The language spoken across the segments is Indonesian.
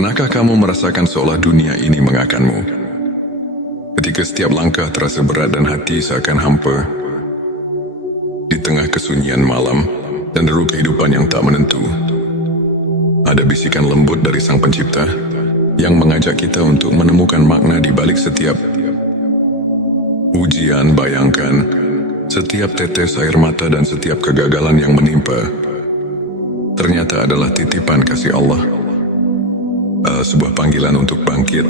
Pernahkah kamu merasakan seolah dunia ini mengakanmu? Ketika setiap langkah terasa berat dan hati seakan hampa, di tengah kesunyian malam dan deru kehidupan yang tak menentu, ada bisikan lembut dari Sang Pencipta yang mengajak kita untuk menemukan makna di balik setiap ujian. Bayangkan, setiap tetes air mata dan setiap kegagalan yang menimpa ternyata adalah titipan kasih Allah, sebuah panggilan untuk bangkit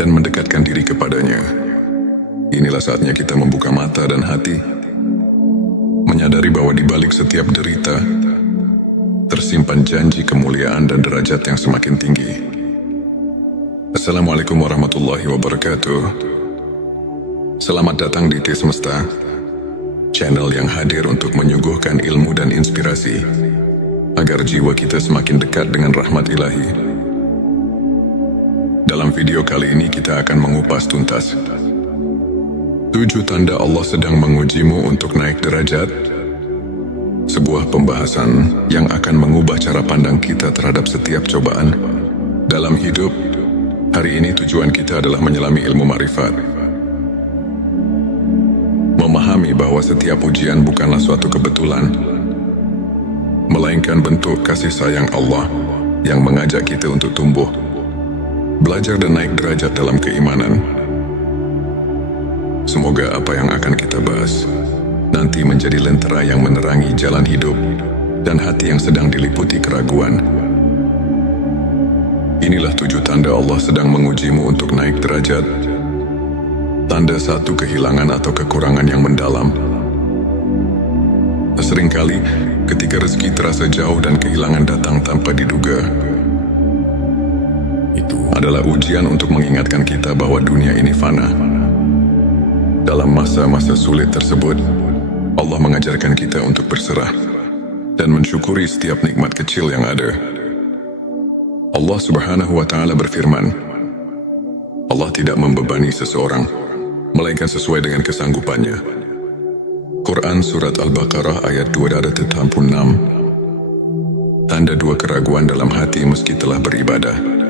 dan mendekatkan diri kepadanya. Inilah saatnya kita membuka mata dan hati, menyadari bahwa di balik setiap derita tersimpan janji kemuliaan dan derajat yang semakin tinggi. Assalamualaikum warahmatullahi wabarakatuh. Selamat datang di T Semesta, channel yang hadir untuk menyuguhkan ilmu dan inspirasi agar jiwa kita semakin dekat dengan rahmat ilahi. Dalam video kali ini kita akan mengupas tuntas 7 tanda Allah sedang mengujimu untuk naik derajat, sebuah pembahasan yang akan mengubah cara pandang kita terhadap setiap cobaan dalam hidup. Hari ini tujuan kita adalah menyelami ilmu makrifat, memahami bahwa setiap ujian bukanlah suatu kebetulan, melainkan bentuk kasih sayang Allah yang mengajak kita untuk tumbuh, belajar dan naik derajat dalam keimanan. Semoga apa yang akan kita bahas nanti menjadi lentera yang menerangi jalan hidup dan hati yang sedang diliputi keraguan. Inilah 7 tanda Allah sedang mengujimu untuk naik derajat. Tanda 1, kehilangan atau kekurangan yang mendalam. Seringkali ketika rezeki terasa jauh dan kehilangan datang tanpa diduga, itu adalah ujian untuk mengingatkan kita bahwa dunia ini fana. Dalam masa-masa sulit tersebut, Allah mengajarkan kita untuk berserah dan mensyukuri setiap nikmat kecil yang ada. Allah Subhanahu wa Ta'ala berfirman, Allah tidak membebani seseorang melainkan sesuai dengan kesanggupannya. Quran Surat Al-Baqarah ayat 286. Tanda 2, keraguan dalam hati meski telah beribadah.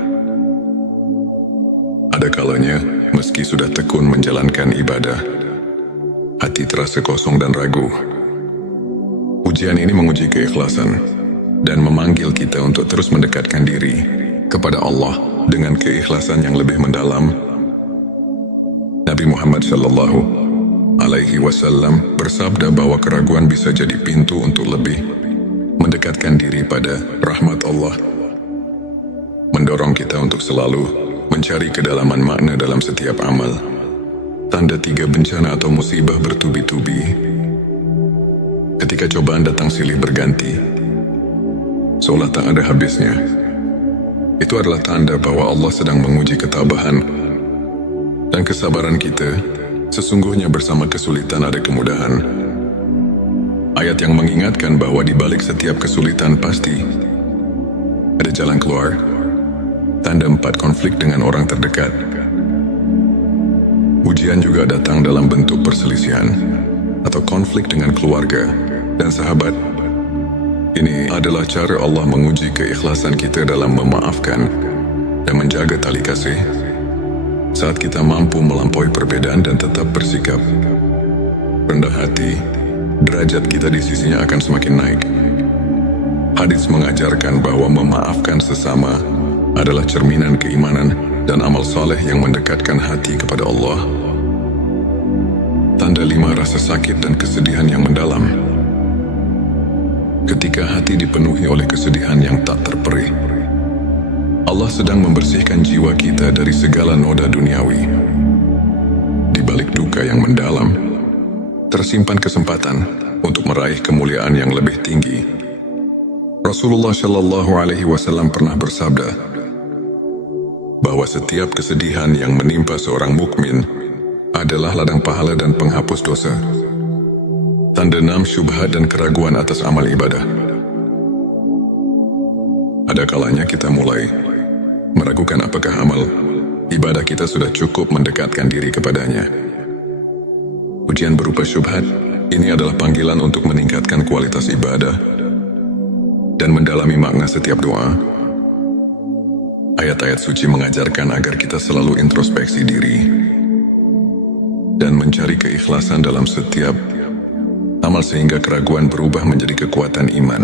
Ada kalanya, meski sudah tekun menjalankan ibadah, hati terasa kosong dan ragu. Ujian ini menguji keikhlasan dan memanggil kita untuk terus mendekatkan diri kepada Allah dengan keikhlasan yang lebih mendalam. Nabi Muhammad Shallallahu Alaihi Wasallam bersabda bahwa keraguan bisa jadi pintu untuk lebih mendekatkan diri pada rahmat Allah, mendorong kita untuk selalu mencari kedalaman makna dalam setiap amal. Tanda 3, bencana atau musibah bertubi-tubi. Ketika cobaan datang silih berganti, seolah tak ada habisnya, itu adalah tanda bahwa Allah sedang menguji ketabahan dan kesabaran kita. Sesungguhnya bersama kesulitan ada kemudahan. Ayat yang mengingatkan bahwa di balik setiap kesulitan pasti ada jalan keluar. Tanda 4, konflik dengan orang terdekat. Ujian juga datang dalam bentuk perselisihan atau konflik dengan keluarga dan sahabat. Ini adalah cara Allah menguji keikhlasan kita dalam memaafkan dan menjaga tali kasih. Saat kita mampu melampaui perbedaan dan tetap bersikap rendah hati, derajat kita di sisinya akan semakin naik. Hadis mengajarkan bahwa memaafkan sesama adalah cerminan keimanan dan amal saleh yang mendekatkan hati kepada Allah. Tanda 5, rasa sakit dan kesedihan yang mendalam. Ketika hati dipenuhi oleh kesedihan yang tak terperih, Allah sedang membersihkan jiwa kita dari segala noda duniawi. Di balik duka yang mendalam, tersimpan kesempatan untuk meraih kemuliaan yang lebih tinggi. Rasulullah Shallallahu Alaihi Wasallam pernah bersabda bahwa setiap kesedihan yang menimpa seorang mukmin adalah ladang pahala dan penghapus dosa. Tanda 6, syubhat dan keraguan atas amal ibadah. Ada kalanya kita mulai meragukan apakah amal ibadah kita sudah cukup mendekatkan diri kepadanya. Ujian berupa syubhat ini adalah panggilan untuk meningkatkan kualitas ibadah dan mendalami makna setiap doa. Ayat-ayat suci mengajarkan agar kita selalu introspeksi diri dan mencari keikhlasan dalam setiap amal sehingga keraguan berubah menjadi kekuatan iman.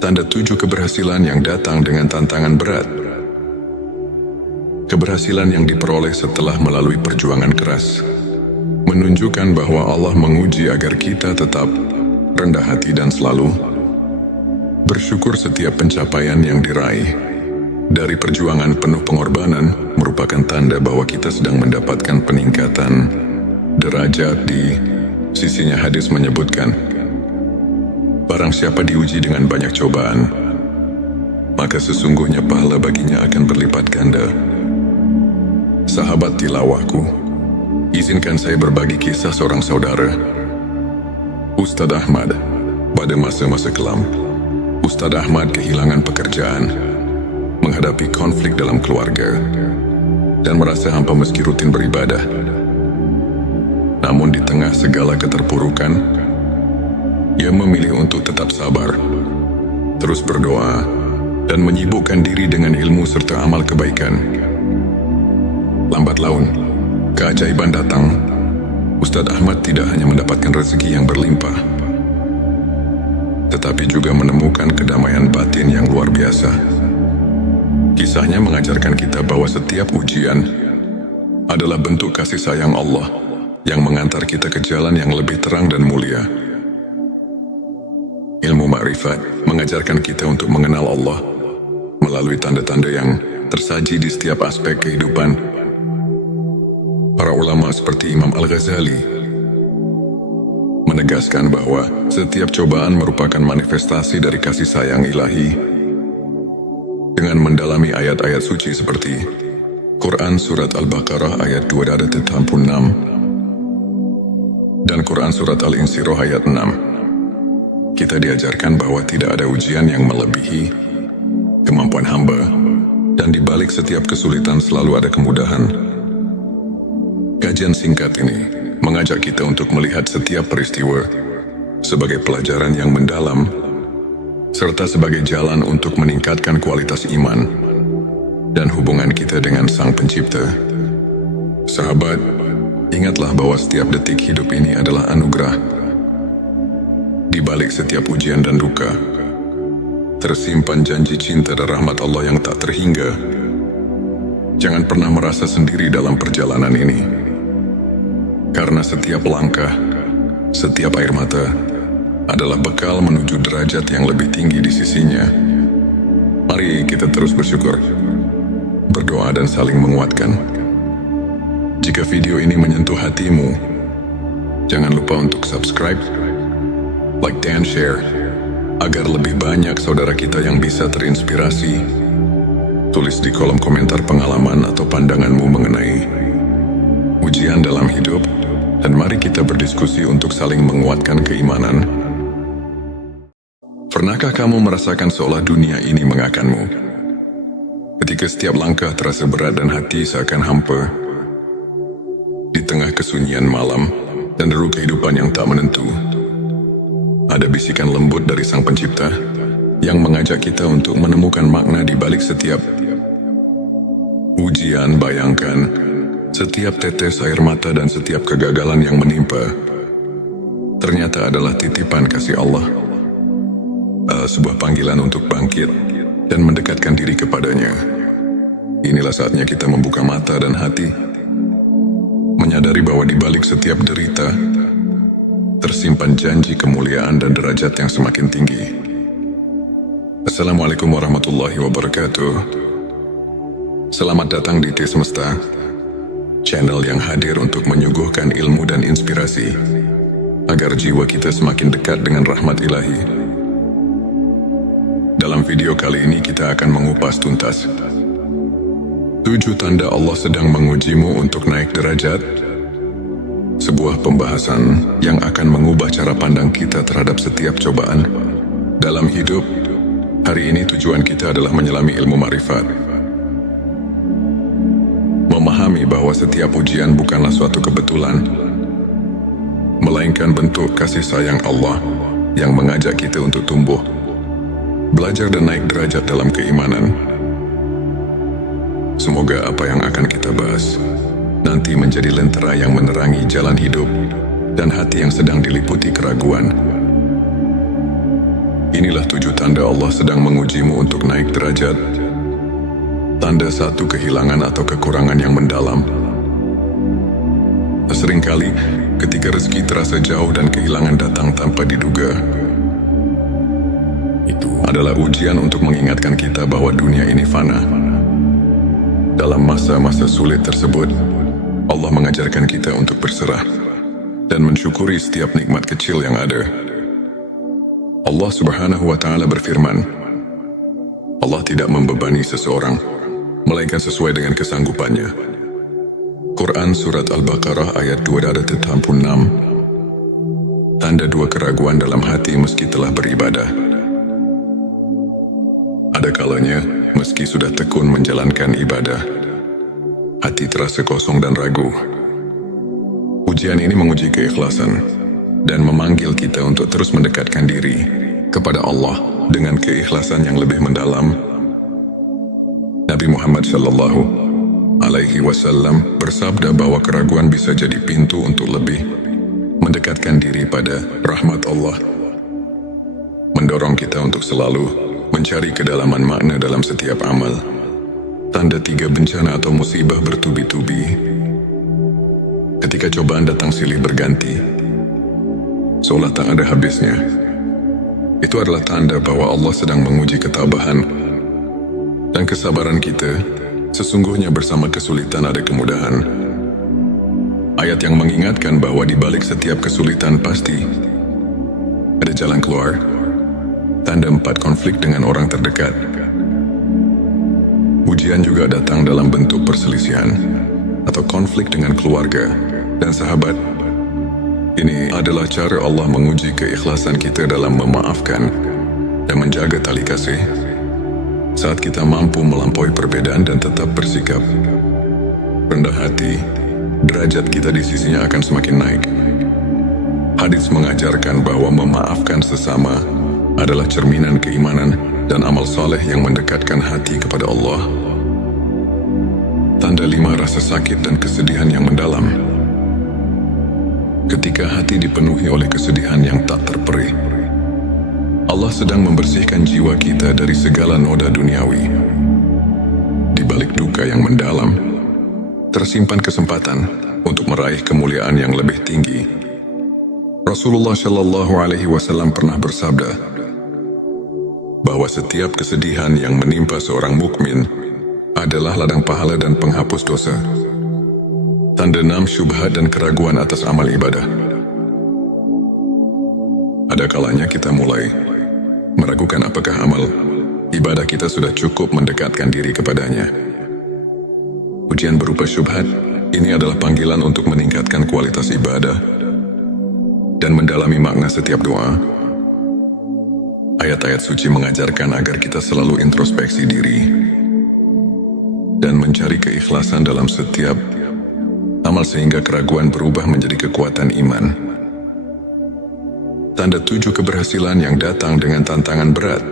Tanda 7 keberhasilan yang datang dengan tantangan berat. Keberhasilan yang diperoleh setelah melalui perjuangan keras menunjukkan bahwa Allah menguji agar kita tetap rendah hati dan selalu bersyukur. Setiap pencapaian yang diraih dari perjuangan penuh pengorbanan merupakan tanda bahwa kita sedang mendapatkan peningkatan derajat di sisinya. Hadis menyebutkan, barang siapa diuji dengan banyak cobaan, maka sesungguhnya pahala baginya akan berlipat ganda. Sahabat tilawahku, izinkan saya berbagi kisah seorang saudara, Ustadz Ahmad. Pada masa-masa kelam, Ustadz Ahmad kehilangan pekerjaan, menghadapi konflik dalam keluarga, dan merasa hampa meski rutin beribadah. Namun di tengah segala keterpurukan, ia memilih untuk tetap sabar, terus berdoa, dan menyibukkan diri dengan ilmu serta amal kebaikan. Lambat laun, keajaiban datang. Ustadz Ahmad tidak hanya mendapatkan rezeki yang berlimpah, tetapi juga menemukan kedamaian batin yang luar biasa. Kisahnya mengajarkan kita bahwa setiap ujian adalah bentuk kasih sayang Allah yang mengantar kita ke jalan yang lebih terang dan mulia. Ilmu ma'rifat mengajarkan kita untuk mengenal Allah melalui tanda-tanda yang tersaji di setiap aspek kehidupan. Para ulama seperti Imam Al-Ghazali menegaskan bahwa setiap cobaan merupakan manifestasi dari kasih sayang ilahi. Dengan mendalami ayat-ayat suci seperti Quran Surat Al-Baqarah ayat 286 dan Quran Surat Al-Insyirah ayat 6, kita diajarkan bahwa tidak ada ujian yang melebihi kemampuan hamba, dan di balik setiap kesulitan selalu ada kemudahan. Kajian singkat ini mengajak kita untuk melihat setiap peristiwa sebagai pelajaran yang mendalam, serta sebagai jalan untuk meningkatkan kualitas iman dan hubungan kita dengan Sang Pencipta. Sahabat, ingatlah bahwa setiap detik hidup ini adalah anugerah. Di balik setiap ujian dan duka, tersimpan janji cinta dan rahmat Allah yang tak terhingga. Jangan pernah merasa sendiri dalam perjalanan ini, karena setiap langkah, setiap air mata adalah bekal menuju derajat yang lebih tinggi di sisinya. Mari kita terus bersyukur, berdoa dan saling menguatkan. Jika video ini menyentuh hatimu, jangan lupa untuk subscribe, like dan share, agar lebih banyak saudara kita yang bisa terinspirasi. Tulis di kolom komentar pengalaman atau pandanganmu mengenai ujian dalam hidup, dan mari kita berdiskusi untuk saling menguatkan keimanan. Pernahkah kamu merasakan seolah dunia ini mengakanmu? Ketika setiap langkah terasa berat dan hati seakan hampa, di tengah kesunyian malam dan deru kehidupan yang tak menentu, ada bisikan lembut dari Sang Pencipta yang mengajak kita untuk menemukan makna di balik setiap ujian. Bayangkan, setiap tetes air mata dan setiap kegagalan yang menimpa ternyata adalah titipan kasih Allah, sebuah panggilan untuk bangkit dan mendekatkan diri kepadanya. Inilah saatnya kita membuka mata dan hati, menyadari bahwa di balik setiap derita tersimpan janji kemuliaan dan derajat yang semakin tinggi. Assalamualaikum warahmatullahi wabarakatuh. Selamat datang di T Semesta, channel yang hadir untuk menyuguhkan ilmu dan inspirasi agar jiwa kita semakin dekat dengan rahmat ilahi. Dalam video kali ini kita akan mengupas tuntas 7 tanda Allah sedang mengujimu untuk naik derajat, sebuah pembahasan yang akan mengubah cara pandang kita terhadap setiap cobaan dalam hidup. Hari ini tujuan kita adalah menyelami ilmu ma'rifat, memahami bahwa setiap ujian bukanlah suatu kebetulan, melainkan bentuk kasih sayang Allah yang mengajak kita untuk tumbuh, belajar dan naik derajat dalam keimanan. semoga apa yang akan kita bahas nanti menjadi lentera yang menerangi jalan hidup dan hati yang sedang diliputi keraguan. Inilah 7 tanda Allah sedang mengujimu untuk naik derajat. Tanda 1, kehilangan atau kekurangan yang mendalam. Seringkali, ketika rezeki terasa jauh dan kehilangan datang tanpa diduga, itu adalah ujian untuk mengingatkan kita bahwa dunia ini fana. Dalam masa-masa sulit tersebut, Allah mengajarkan kita untuk berserah dan mensyukuri setiap nikmat kecil yang ada. Allah Subhanahu wa Ta'ala berfirman, Allah tidak membebani seseorang, melainkan sesuai dengan kesanggupannya. Quran Surat Al-Baqarah ayat 286. Tanda 2, keraguan dalam hati meski telah beribadah. Ada kalanya, meski sudah tekun menjalankan ibadah, hati terasa kosong dan ragu. Ujian ini menguji keikhlasan dan memanggil kita untuk terus mendekatkan diri kepada Allah dengan keikhlasan yang lebih mendalam. Nabi Muhammad Shallallahu Alaihi Wasallam bersabda bahwa keraguan bisa jadi pintu untuk lebih mendekatkan diri pada rahmat Allah, mendorong kita untuk selalu mencari kedalaman makna dalam setiap amal. Tanda 3, bencana atau musibah bertubi-tubi. Ketika cobaan datang silih berganti, seolah tak ada habisnya, itu adalah tanda bahwa Allah sedang menguji ketabahan dan kesabaran kita. Sesungguhnya bersama kesulitan ada kemudahan. Ayat yang mengingatkan bahwa di balik setiap kesulitan pasti ada jalan keluar. Tanda 4, konflik dengan orang terdekat. Ujian juga datang dalam bentuk perselisihan atau konflik dengan keluarga dan sahabat. Ini adalah cara Allah menguji keikhlasan kita dalam memaafkan dan menjaga tali kasih. Saat kita mampu melampaui perbedaan dan tetap bersikap rendah hati, derajat kita di sisinya akan semakin naik. Hadis mengajarkan bahwa memaafkan sesama adalah cerminan keimanan dan amal saleh yang mendekatkan hati kepada Allah. Tanda 5, rasa sakit dan kesedihan yang mendalam. Ketika hati dipenuhi oleh kesedihan yang tak terperih, Allah sedang membersihkan jiwa kita dari segala noda duniawi. Di balik duka yang mendalam, tersimpan kesempatan untuk meraih kemuliaan yang lebih tinggi. Rasulullah Shallallahu Alaihi Wasallam pernah bersabda bahwa setiap kesedihan yang menimpa seorang mukmin adalah ladang pahala dan penghapus dosa. Tanda 6, syubhat dan keraguan atas amal ibadah. Ada kalanya kita mulai meragukan apakah amal ibadah kita sudah cukup mendekatkan diri kepadanya. Ujian berupa syubhat ini adalah panggilan untuk meningkatkan kualitas ibadah dan mendalami makna setiap doa. Ayat-ayat suci mengajarkan agar kita selalu introspeksi diri dan mencari keikhlasan dalam setiap amal sehingga keraguan berubah menjadi kekuatan iman. Tanda 7, keberhasilan yang datang dengan tantangan berat.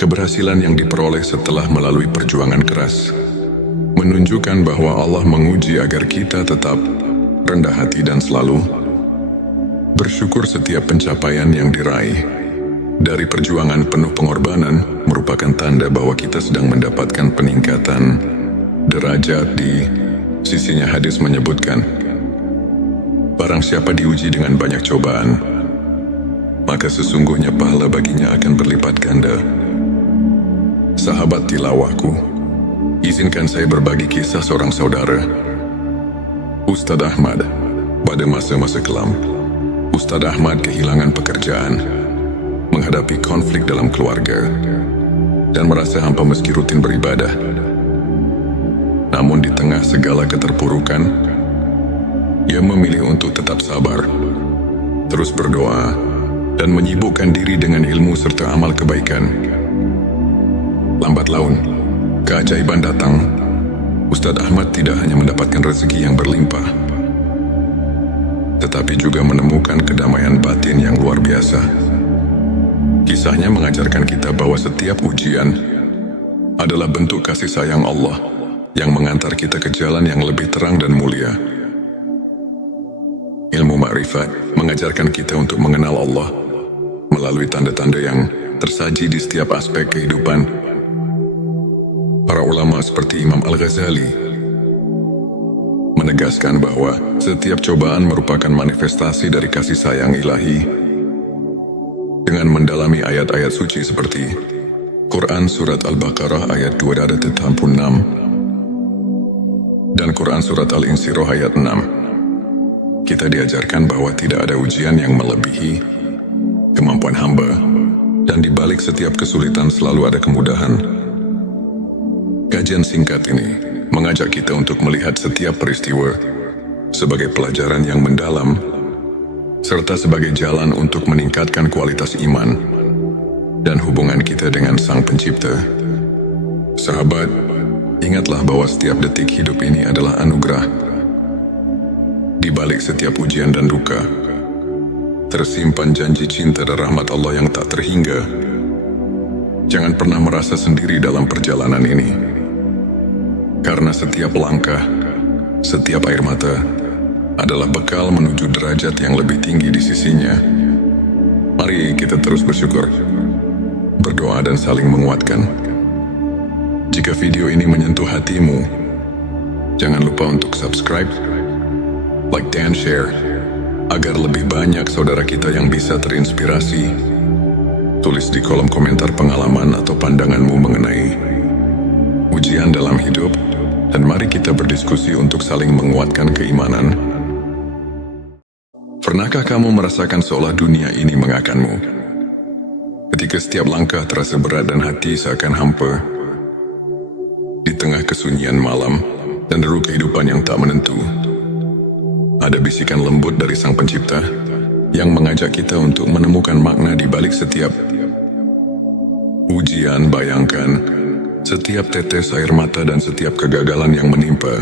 Keberhasilan yang diperoleh setelah melalui perjuangan keras menunjukkan bahwa Allah menguji agar kita tetap rendah hati dan selalu bersyukur. Setiap pencapaian yang diraih dari perjuangan penuh pengorbanan merupakan tanda bahwa kita sedang mendapatkan peningkatan derajat di sisinya. Hadis menyebutkan, barang siapa diuji dengan banyak cobaan, maka sesungguhnya pahala baginya akan berlipat ganda. Sahabat tilawahku, izinkan saya berbagi kisah seorang saudara, Ustadz Ahmad. Pada masa-masa kelam, Ustadz Ahmad kehilangan pekerjaan, menghadapi konflik dalam keluarga, dan merasa hampa meski rutin beribadah. Namun di tengah segala keterpurukan, ia memilih untuk tetap sabar, terus berdoa, dan menyibukkan diri dengan ilmu serta amal kebaikan. Lambat laun, keajaiban datang. Ustadz Ahmad tidak hanya mendapatkan rezeki yang berlimpah, tetapi juga menemukan kedamaian batin yang luar biasa. Kisahnya mengajarkan kita bahwa setiap ujian adalah bentuk kasih sayang Allah yang mengantar kita ke jalan yang lebih terang dan mulia. Ilmu ma'rifat mengajarkan kita untuk mengenal Allah melalui tanda-tanda yang tersaji di setiap aspek kehidupan. Para ulama seperti Imam Al-Ghazali menegaskan bahwa setiap cobaan merupakan manifestasi dari kasih sayang ilahi. Dengan mendalami ayat-ayat suci seperti Quran Surat Al-Baqarah ayat 286 dan Quran Surat Al-Insyirah ayat 6, kita diajarkan bahwa tidak ada ujian yang melebihi kemampuan hamba, dan di balik setiap kesulitan selalu ada kemudahan. Kajian singkat ini mengajak kita untuk melihat setiap peristiwa sebagai pelajaran yang mendalam, serta sebagai jalan untuk meningkatkan kualitas iman dan hubungan kita dengan Sang Pencipta. Sahabat, ingatlah bahwa setiap detik hidup ini adalah anugerah. Di balik setiap ujian dan duka, tersimpan janji cinta dan rahmat Allah yang tak terhingga. Jangan pernah merasa sendiri dalam perjalanan ini, karena setiap langkah, setiap air mata adalah bekal menuju derajat yang lebih tinggi di sisinya. Mari kita terus bersyukur, berdoa dan saling menguatkan. Jika video ini menyentuh hatimu, jangan lupa untuk subscribe, like dan share, agar lebih banyak saudara kita yang bisa terinspirasi. Tulis di kolom komentar pengalaman atau pandanganmu mengenai ujian dalam hidup, dan mari kita berdiskusi untuk saling menguatkan keimanan. Pernahkah kamu merasakan seolah dunia ini mengakanmu? Ketika setiap langkah terasa berat dan hati seakan hampa, di tengah kesunyian malam dan deru kehidupan yang tak menentu, ada bisikan lembut dari Sang Pencipta yang mengajak kita untuk menemukan makna di balik setiap ujian. Bayangkan, setiap tetes air mata dan setiap kegagalan yang menimpa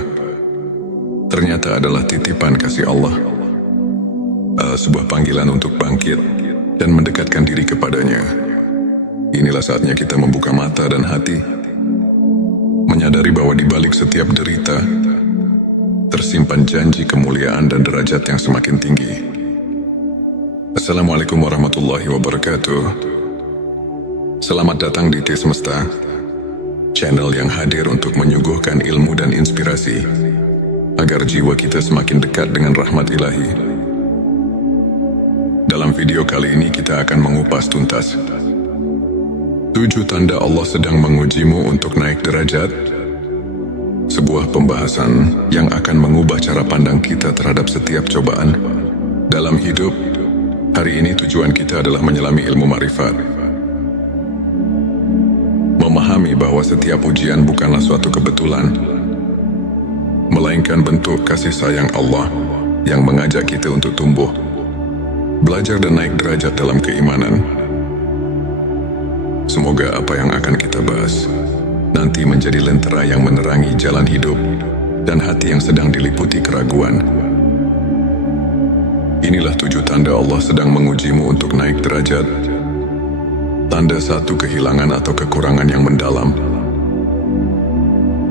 ternyata adalah titipan kasih Allah, sebuah panggilan untuk bangkit dan mendekatkan diri kepadanya. Inilah saatnya kita membuka mata dan hati, menyadari bahwa di balik setiap derita tersimpan janji kemuliaan dan derajat yang semakin tinggi. Assalamualaikum warahmatullahi wabarakatuh. Selamat datang di T Semesta, channel yang hadir untuk menyuguhkan ilmu dan inspirasi agar jiwa kita semakin dekat dengan rahmat ilahi. Dalam video kali ini kita akan mengupas tuntas 7 tanda Allah sedang mengujimu untuk naik derajat. Sebuah pembahasan yang akan mengubah cara pandang kita terhadap setiap cobaan dalam hidup. Hari ini tujuan kita adalah menyelami ilmu ma'rifat, memahami bahwa setiap ujian bukanlah suatu kebetulan, melainkan bentuk kasih sayang Allah yang mengajak kita untuk tumbuh, belajar dan naik derajat dalam keimanan. Semoga apa yang akan kita bahas nanti menjadi lentera yang menerangi jalan hidup dan hati yang sedang diliputi keraguan. Inilah 7 tanda Allah sedang mengujimu untuk naik derajat. Tanda 1, kehilangan atau kekurangan yang mendalam.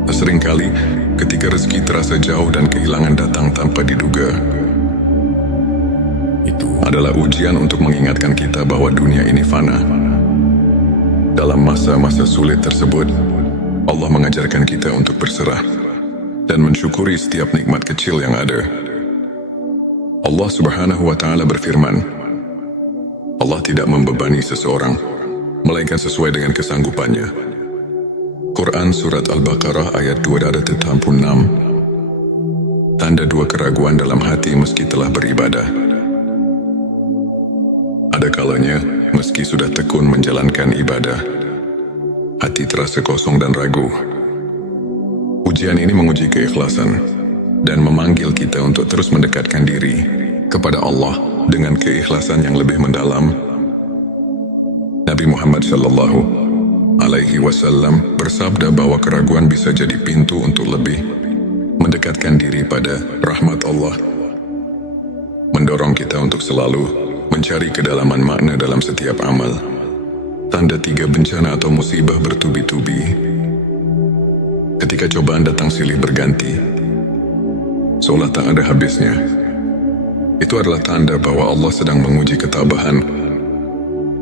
Seringkali ketika rezeki terasa jauh dan kehilangan datang tanpa diduga, itu adalah ujian untuk mengingatkan kita bahwa dunia ini fana. Dalam masa-masa sulit tersebut, Allah mengajarkan kita untuk berserah dan mensyukuri setiap nikmat kecil yang ada. Allah Subhanahu wa Ta'ala berfirman, Allah tidak membebani seseorang melainkan sesuai dengan kesanggupannya. Quran Surat Al-Baqarah ayat 286. Tanda 2, keraguan dalam hati meski telah beribadah. Ada kalanya, meski sudah tekun menjalankan ibadah, hati terasa kosong dan ragu. Ujian ini menguji keikhlasan dan memanggil kita untuk terus mendekatkan diri kepada Allah dengan keikhlasan yang lebih mendalam. Nabi Muhammad Shallallahu Alaihi Wasallam bersabda bahwa keraguan bisa jadi pintu untuk lebih mendekatkan diri pada rahmat Allah, mendorong kita untuk selalu mencari kedalaman makna dalam setiap amal. Tanda 3, bencana atau musibah bertubi-tubi. ketika cobaan datang silih berganti, seolah tak ada habisnya. Itu adalah tanda bahwa Allah sedang menguji ketabahan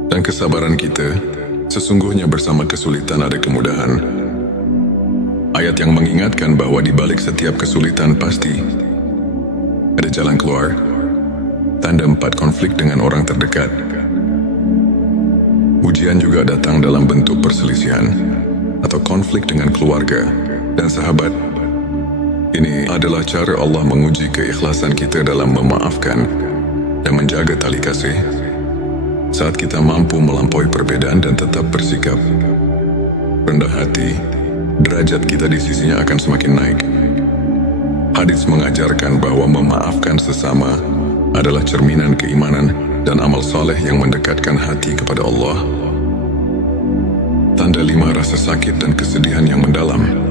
dan kesabaran kita. Sesungguhnya bersama kesulitan ada kemudahan. Ayat yang mengingatkan bahwa di balik setiap kesulitan pasti ada jalan keluar. Tanda 4 konflik dengan orang terdekat. Ujian juga datang dalam bentuk perselisihan atau konflik dengan keluarga dan sahabat. Ini adalah cara Allah menguji keikhlasan kita dalam memaafkan dan menjaga tali kasih. Saat kita mampu melampaui perbedaan dan tetap bersikap rendah hati, derajat kita di sisinya akan semakin naik. Hadis mengajarkan bahwa memaafkan sesama adalah cerminan keimanan dan amal saleh yang mendekatkan hati kepada Allah. Tanda 5, rasa sakit dan kesedihan yang mendalam.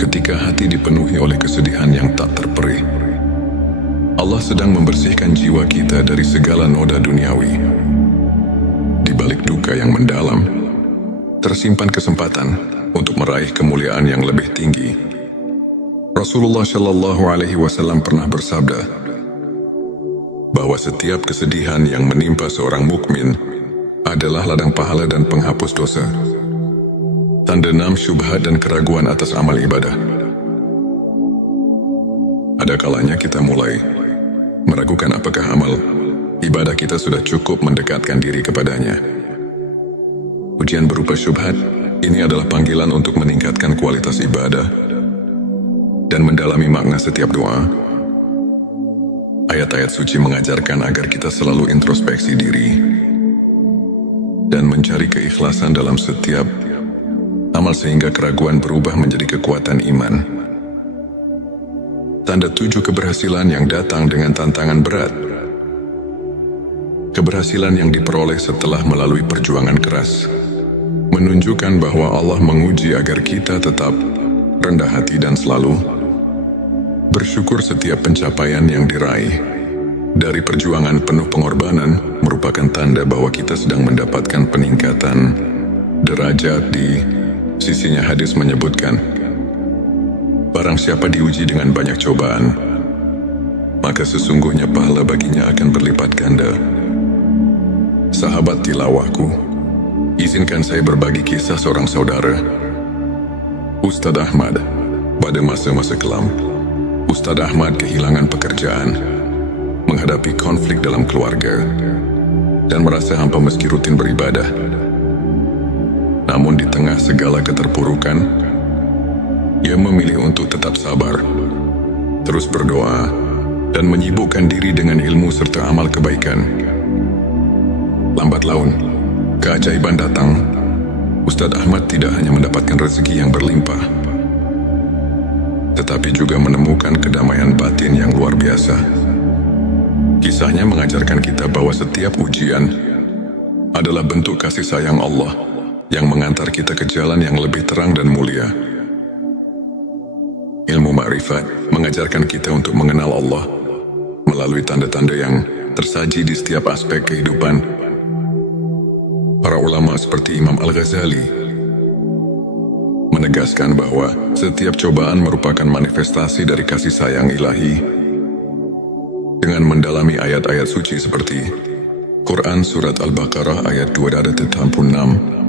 Ketika hati dipenuhi oleh kesedihan yang tak terperih, Allah sedang membersihkan jiwa kita dari segala noda duniawi. Di balik duka yang mendalam, tersimpan kesempatan untuk meraih kemuliaan yang lebih tinggi. Rasulullah Shallallahu Alaihi Wasallam pernah bersabda bahwa setiap kesedihan yang menimpa seorang mukmin adalah ladang pahala dan penghapus dosa. Tanda 6, syubhat dan keraguan atas amal ibadah. Ada kalanya kita mulai meragukan apakah amal ibadah kita sudah cukup mendekatkan diri kepadanya. Ujian berupa syubhat ini adalah panggilan untuk meningkatkan kualitas ibadah dan mendalami makna setiap doa. Ayat-ayat suci mengajarkan agar kita selalu introspeksi diri dan mencari keikhlasan dalam setiap amal sehingga keraguan berubah menjadi kekuatan iman. Tanda 7, keberhasilan yang datang dengan tantangan berat. Keberhasilan yang diperoleh setelah melalui perjuangan keras menunjukkan bahwa Allah menguji agar kita tetap rendah hati dan selalu bersyukur. Setiap pencapaian yang diraih dari perjuangan penuh pengorbanan merupakan tanda bahwa kita sedang mendapatkan peningkatan derajat di sisinya. Hadis menyebutkan, barang siapa diuji dengan banyak cobaan, maka sesungguhnya pahala baginya akan berlipat ganda. Sahabat tilawahku, izinkan saya berbagi kisah seorang saudara, Ustadz Ahmad. Pada masa-masa kelam, Ustadz Ahmad kehilangan pekerjaan, menghadapi konflik dalam keluarga, dan merasa hampa meski rutin beribadah. Namun di tengah segala keterpurukan, ia memilih untuk tetap sabar, terus berdoa, dan menyibukkan diri dengan ilmu serta amal kebaikan. Lambat laun, keajaiban datang. Ustadz Ahmad tidak hanya mendapatkan rezeki yang berlimpah, tetapi juga menemukan kedamaian batin yang luar biasa. Kisahnya mengajarkan kita bahwa setiap ujian adalah bentuk kasih sayang Allah yang mengantar kita ke jalan yang lebih terang dan mulia. Ilmu ma'rifat mengajarkan kita untuk mengenal Allah melalui tanda-tanda yang tersaji di setiap aspek kehidupan. Para ulama seperti Imam Al-Ghazali menegaskan bahwa setiap cobaan merupakan manifestasi dari kasih sayang ilahi. Dengan mendalami ayat-ayat suci seperti Quran Surat Al-Baqarah ayat 286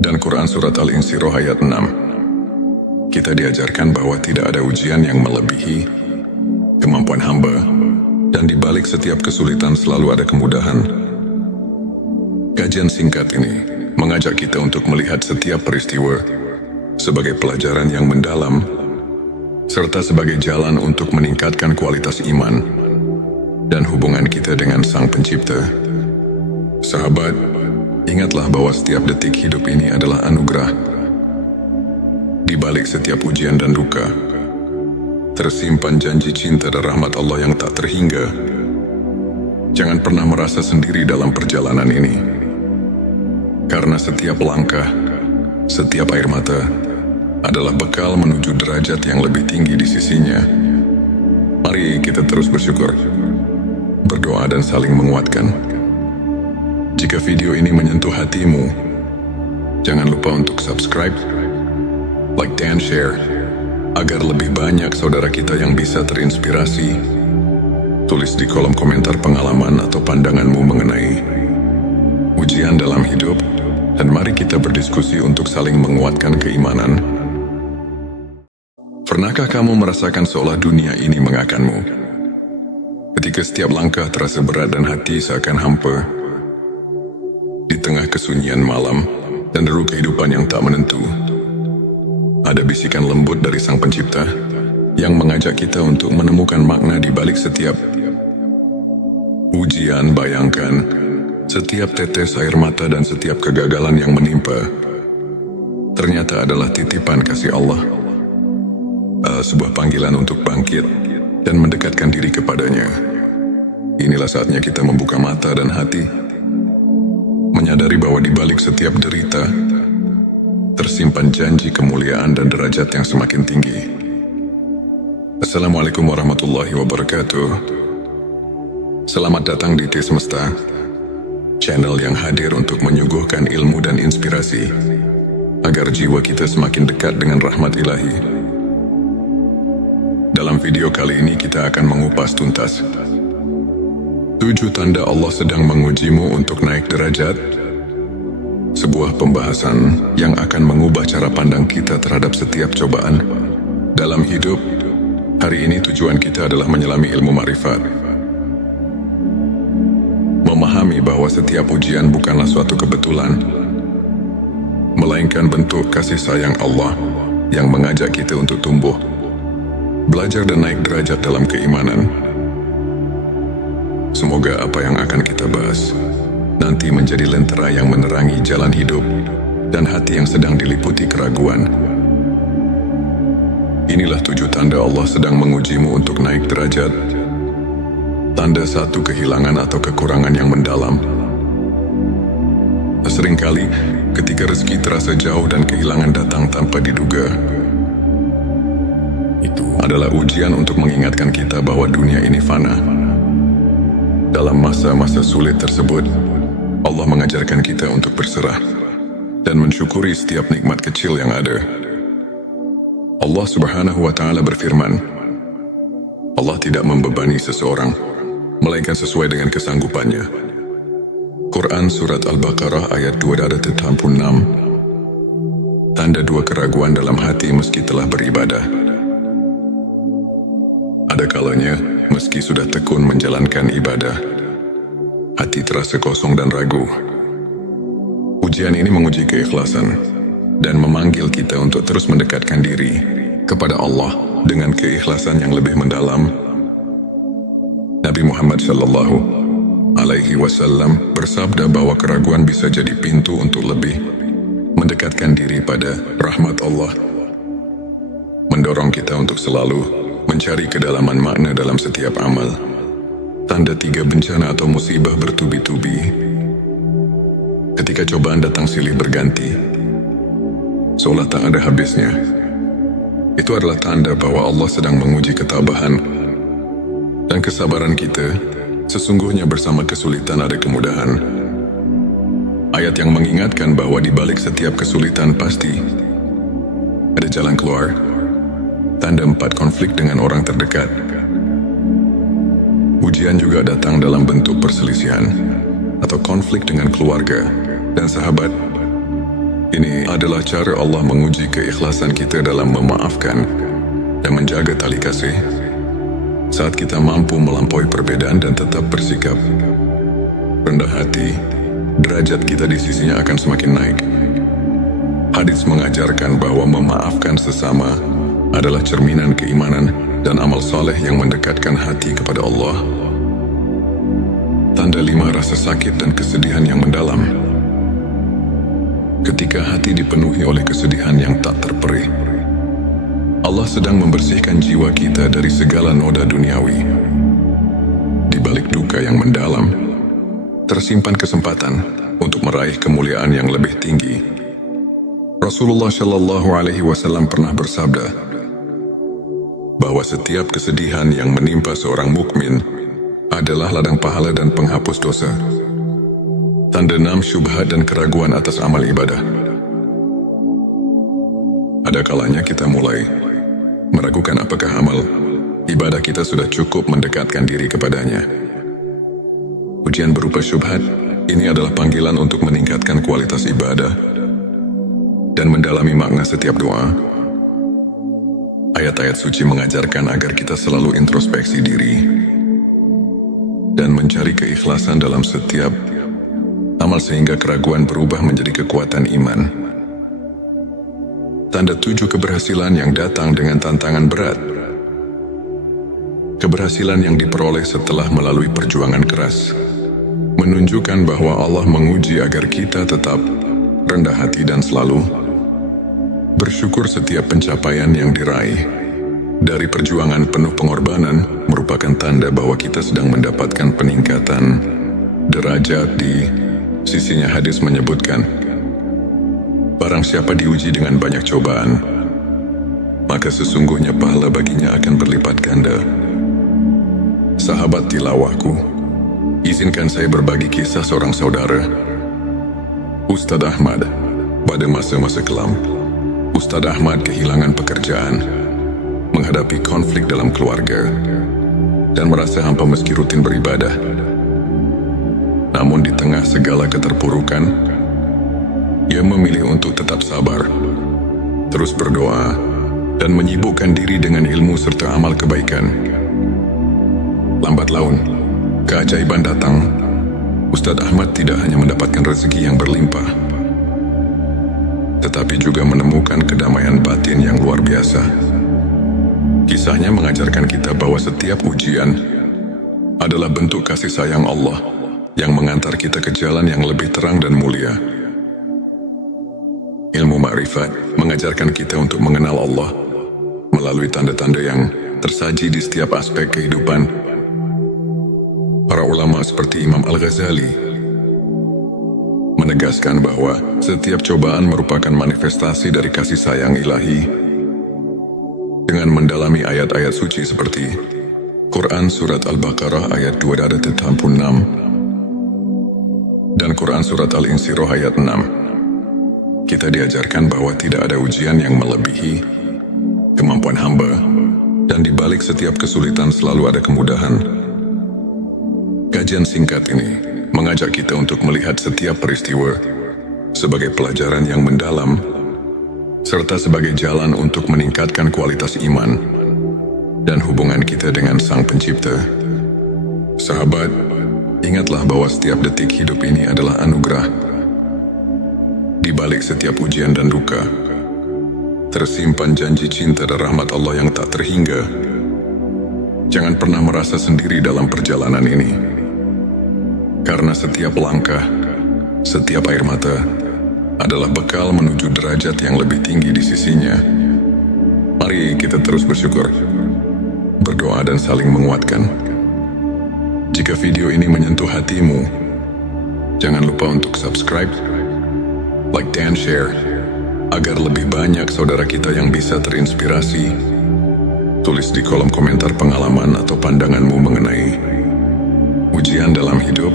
dan Quran Surat Al-Insyirah ayat 6, kita diajarkan bahwa tidak ada ujian yang melebihi kemampuan hamba, dan di balik setiap kesulitan selalu ada kemudahan. Kajian singkat ini mengajak kita untuk melihat setiap peristiwa sebagai pelajaran yang mendalam, serta sebagai jalan untuk meningkatkan kualitas iman dan hubungan kita dengan Sang Pencipta. Sahabat, ingatlah bahwa setiap detik hidup ini adalah anugerah. Di balik setiap ujian dan duka, tersimpan janji cinta dan rahmat Allah yang tak terhingga. Jangan pernah merasa sendiri dalam perjalanan ini, karena setiap langkah, setiap air mata adalah bekal menuju derajat yang lebih tinggi di sisinya. Mari kita terus bersyukur, berdoa dan saling menguatkan. Jika video ini menyentuh hatimu, jangan lupa untuk subscribe, like dan share, agar lebih banyak saudara kita yang bisa terinspirasi. Tulis di kolom komentar pengalaman atau pandanganmu mengenai ujian dalam hidup, dan mari kita berdiskusi untuk saling menguatkan keimanan. Pernahkah kamu merasakan seolah dunia ini mengakanmu? Ketika setiap langkah terasa berat dan hati seakan hampa, di tengah kesunyian malam dan deru kehidupan yang tak menentu, ada bisikan lembut dari Sang Pencipta yang mengajak kita untuk menemukan makna di balik setiap ujian. Bayangkan, setiap tetes air mata dan setiap kegagalan yang menimpa ternyata adalah titipan kasih Allah, sebuah panggilan untuk bangkit dan mendekatkan diri kepadanya. Inilah saatnya kita membuka mata dan hati, menyadari bahwa di balik setiap derita tersimpan janji kemuliaan dan derajat yang semakin tinggi. Assalamualaikum warahmatullahi wabarakatuh. Selamat datang di T Semesta, channel yang hadir untuk menyuguhkan ilmu dan inspirasi agar jiwa kita semakin dekat dengan rahmat ilahi. Dalam video kali ini kita akan mengupas tuntas 7 tanda Allah sedang mengujimu untuk naik derajat, sebuah pembahasan yang akan mengubah cara pandang kita terhadap setiap cobaan dalam hidup. Hari ini tujuan kita adalah menyelami ilmu ma'rifat, memahami bahwa setiap ujian bukanlah suatu kebetulan, melainkan bentuk kasih sayang Allah yang mengajak kita untuk tumbuh, belajar dan naik derajat dalam keimanan. Semoga apa yang akan kita bahas nanti menjadi lentera yang menerangi jalan hidup dan hati yang sedang diliputi keraguan. Inilah 7 tanda Allah sedang mengujimu untuk naik derajat. Tanda 1, kehilangan atau kekurangan yang mendalam. Seringkali ketika rezeki terasa jauh dan kehilangan datang tanpa diduga, itu adalah ujian untuk mengingatkan kita bahwa dunia ini fana. Dalam masa-masa sulit tersebut, Allah mengajarkan kita untuk berserah dan mensyukuri setiap nikmat kecil yang ada. Allah Subhanahu wa Ta'ala berfirman, Allah tidak membebani seseorang melainkan sesuai dengan kesanggupannya. Quran Surat Al-Baqarah ayat 286. Tanda 2, keraguan dalam hati meski telah beribadah. Ada kalanya, meski sudah tekun menjalankan ibadah, hati terasa kosong dan ragu. Ujian ini menguji keikhlasan dan memanggil kita untuk terus mendekatkan diri kepada Allah dengan keikhlasan yang lebih mendalam. Nabi Muhammad Shallallahu Alaihi Wasallam bersabda bahwa keraguan bisa jadi pintu untuk lebih mendekatkan diri pada rahmat Allah, mendorong kita untuk selalu mencari kedalaman makna dalam setiap amal. Tanda 3, bencana atau musibah bertubi-tubi. Ketika cobaan datang silih berganti, seolah tak ada habisnya, itu adalah tanda bahwa Allah sedang menguji ketabahan dan kesabaran kita. Sesungguhnya bersama kesulitan ada kemudahan. Ayat yang mengingatkan bahwa di balik setiap kesulitan pasti ada jalan keluar. Tanda 4, konflik dengan orang terdekat. Ujian juga datang dalam bentuk perselisihan atau konflik dengan keluarga dan sahabat. Ini adalah cara Allah menguji keikhlasan kita dalam memaafkan dan menjaga tali kasih. Saat kita mampu melampaui perbedaan dan tetap bersikap rendah hati, derajat kita di sisinya akan semakin naik. Hadits mengajarkan bahwa memaafkan sesama adalah cerminan keimanan dan amal saleh yang mendekatkan hati kepada Allah. Tanda 5, rasa sakit dan kesedihan yang mendalam. Ketika hati dipenuhi oleh kesedihan yang tak terperih, Allah sedang membersihkan jiwa kita dari segala noda duniawi. Di balik duka yang mendalam, tersimpan kesempatan untuk meraih kemuliaan yang lebih tinggi. Rasulullah Shallallahu Alaihi Wasallam pernah bersabda bahwa setiap kesedihan yang menimpa seorang mukmin adalah ladang pahala dan penghapus dosa. Tanda 6, syubhat dan keraguan atas amal ibadah. ada kalanya kita mulai meragukan apakah amal ibadah kita sudah cukup mendekatkan diri kepadanya. Ujian berupa syubhat ini adalah panggilan untuk meningkatkan kualitas ibadah dan mendalami makna setiap doa. Ayat-ayat suci mengajarkan agar kita selalu introspeksi diri dan mencari keikhlasan dalam setiap amal sehingga keraguan berubah menjadi kekuatan iman. Tanda 7 keberhasilan yang datang dengan tantangan berat. Keberhasilan yang diperoleh setelah melalui perjuangan keras menunjukkan bahwa Allah menguji agar kita tetap rendah hati dan selalu bersyukur. Setiap pencapaian yang diraih dari perjuangan penuh pengorbanan merupakan tanda bahwa kita sedang mendapatkan peningkatan derajat di sisinya. Hadis menyebutkan, barang siapa diuji dengan banyak cobaan, maka sesungguhnya pahala baginya akan berlipat ganda. Sahabat tilawahku, izinkan saya berbagi kisah seorang saudara, Ustadz Ahmad. Pada masa-masa kelam, Ustadz Ahmad kehilangan pekerjaan, menghadapi konflik dalam keluarga, dan merasa hampa meski rutin beribadah. Namun di tengah segala keterpurukan, ia memilih untuk tetap sabar, terus berdoa, dan menyibukkan diri dengan ilmu serta amal kebaikan. Lambat laun, keajaiban datang. Ustadz Ahmad tidak hanya mendapatkan rezeki yang berlimpah, tetapi juga menemukan kedamaian batin yang luar biasa. Kisahnya mengajarkan kita bahwa setiap ujian adalah bentuk kasih sayang Allah yang mengantar kita ke jalan yang lebih terang dan mulia. Ilmu ma'rifat mengajarkan kita untuk mengenal Allah melalui tanda-tanda yang tersaji di setiap aspek kehidupan. Para ulama seperti Imam Al-Ghazali menegaskan bahwa setiap cobaan merupakan manifestasi dari kasih sayang ilahi. Dengan mendalami ayat-ayat suci seperti Quran Surat Al-Baqarah ayat 286 dan Quran Surat Al-Insyirah ayat 6, kita diajarkan bahwa tidak ada ujian yang melebihi kemampuan hamba, dan di balik setiap kesulitan selalu ada kemudahan. Kajian singkat ini mengajak kita untuk melihat setiap peristiwa sebagai pelajaran yang mendalam, serta sebagai jalan untuk meningkatkan kualitas iman dan hubungan kita dengan Sang Pencipta. Sahabat, ingatlah bahwa setiap detik hidup ini adalah anugerah. Di balik setiap ujian dan duka, tersimpan janji cinta dan rahmat Allah yang tak terhingga. Jangan pernah merasa sendiri dalam perjalanan ini, karena setiap langkah, setiap air mata adalah bekal menuju derajat yang lebih tinggi di sisinya. Mari kita terus bersyukur, berdoa dan saling menguatkan. Jika video ini menyentuh hatimu, jangan lupa untuk subscribe, like dan share, agar lebih banyak saudara kita yang bisa terinspirasi. Tulis di kolom komentar pengalaman atau pandanganmu mengenai ujian dalam hidup,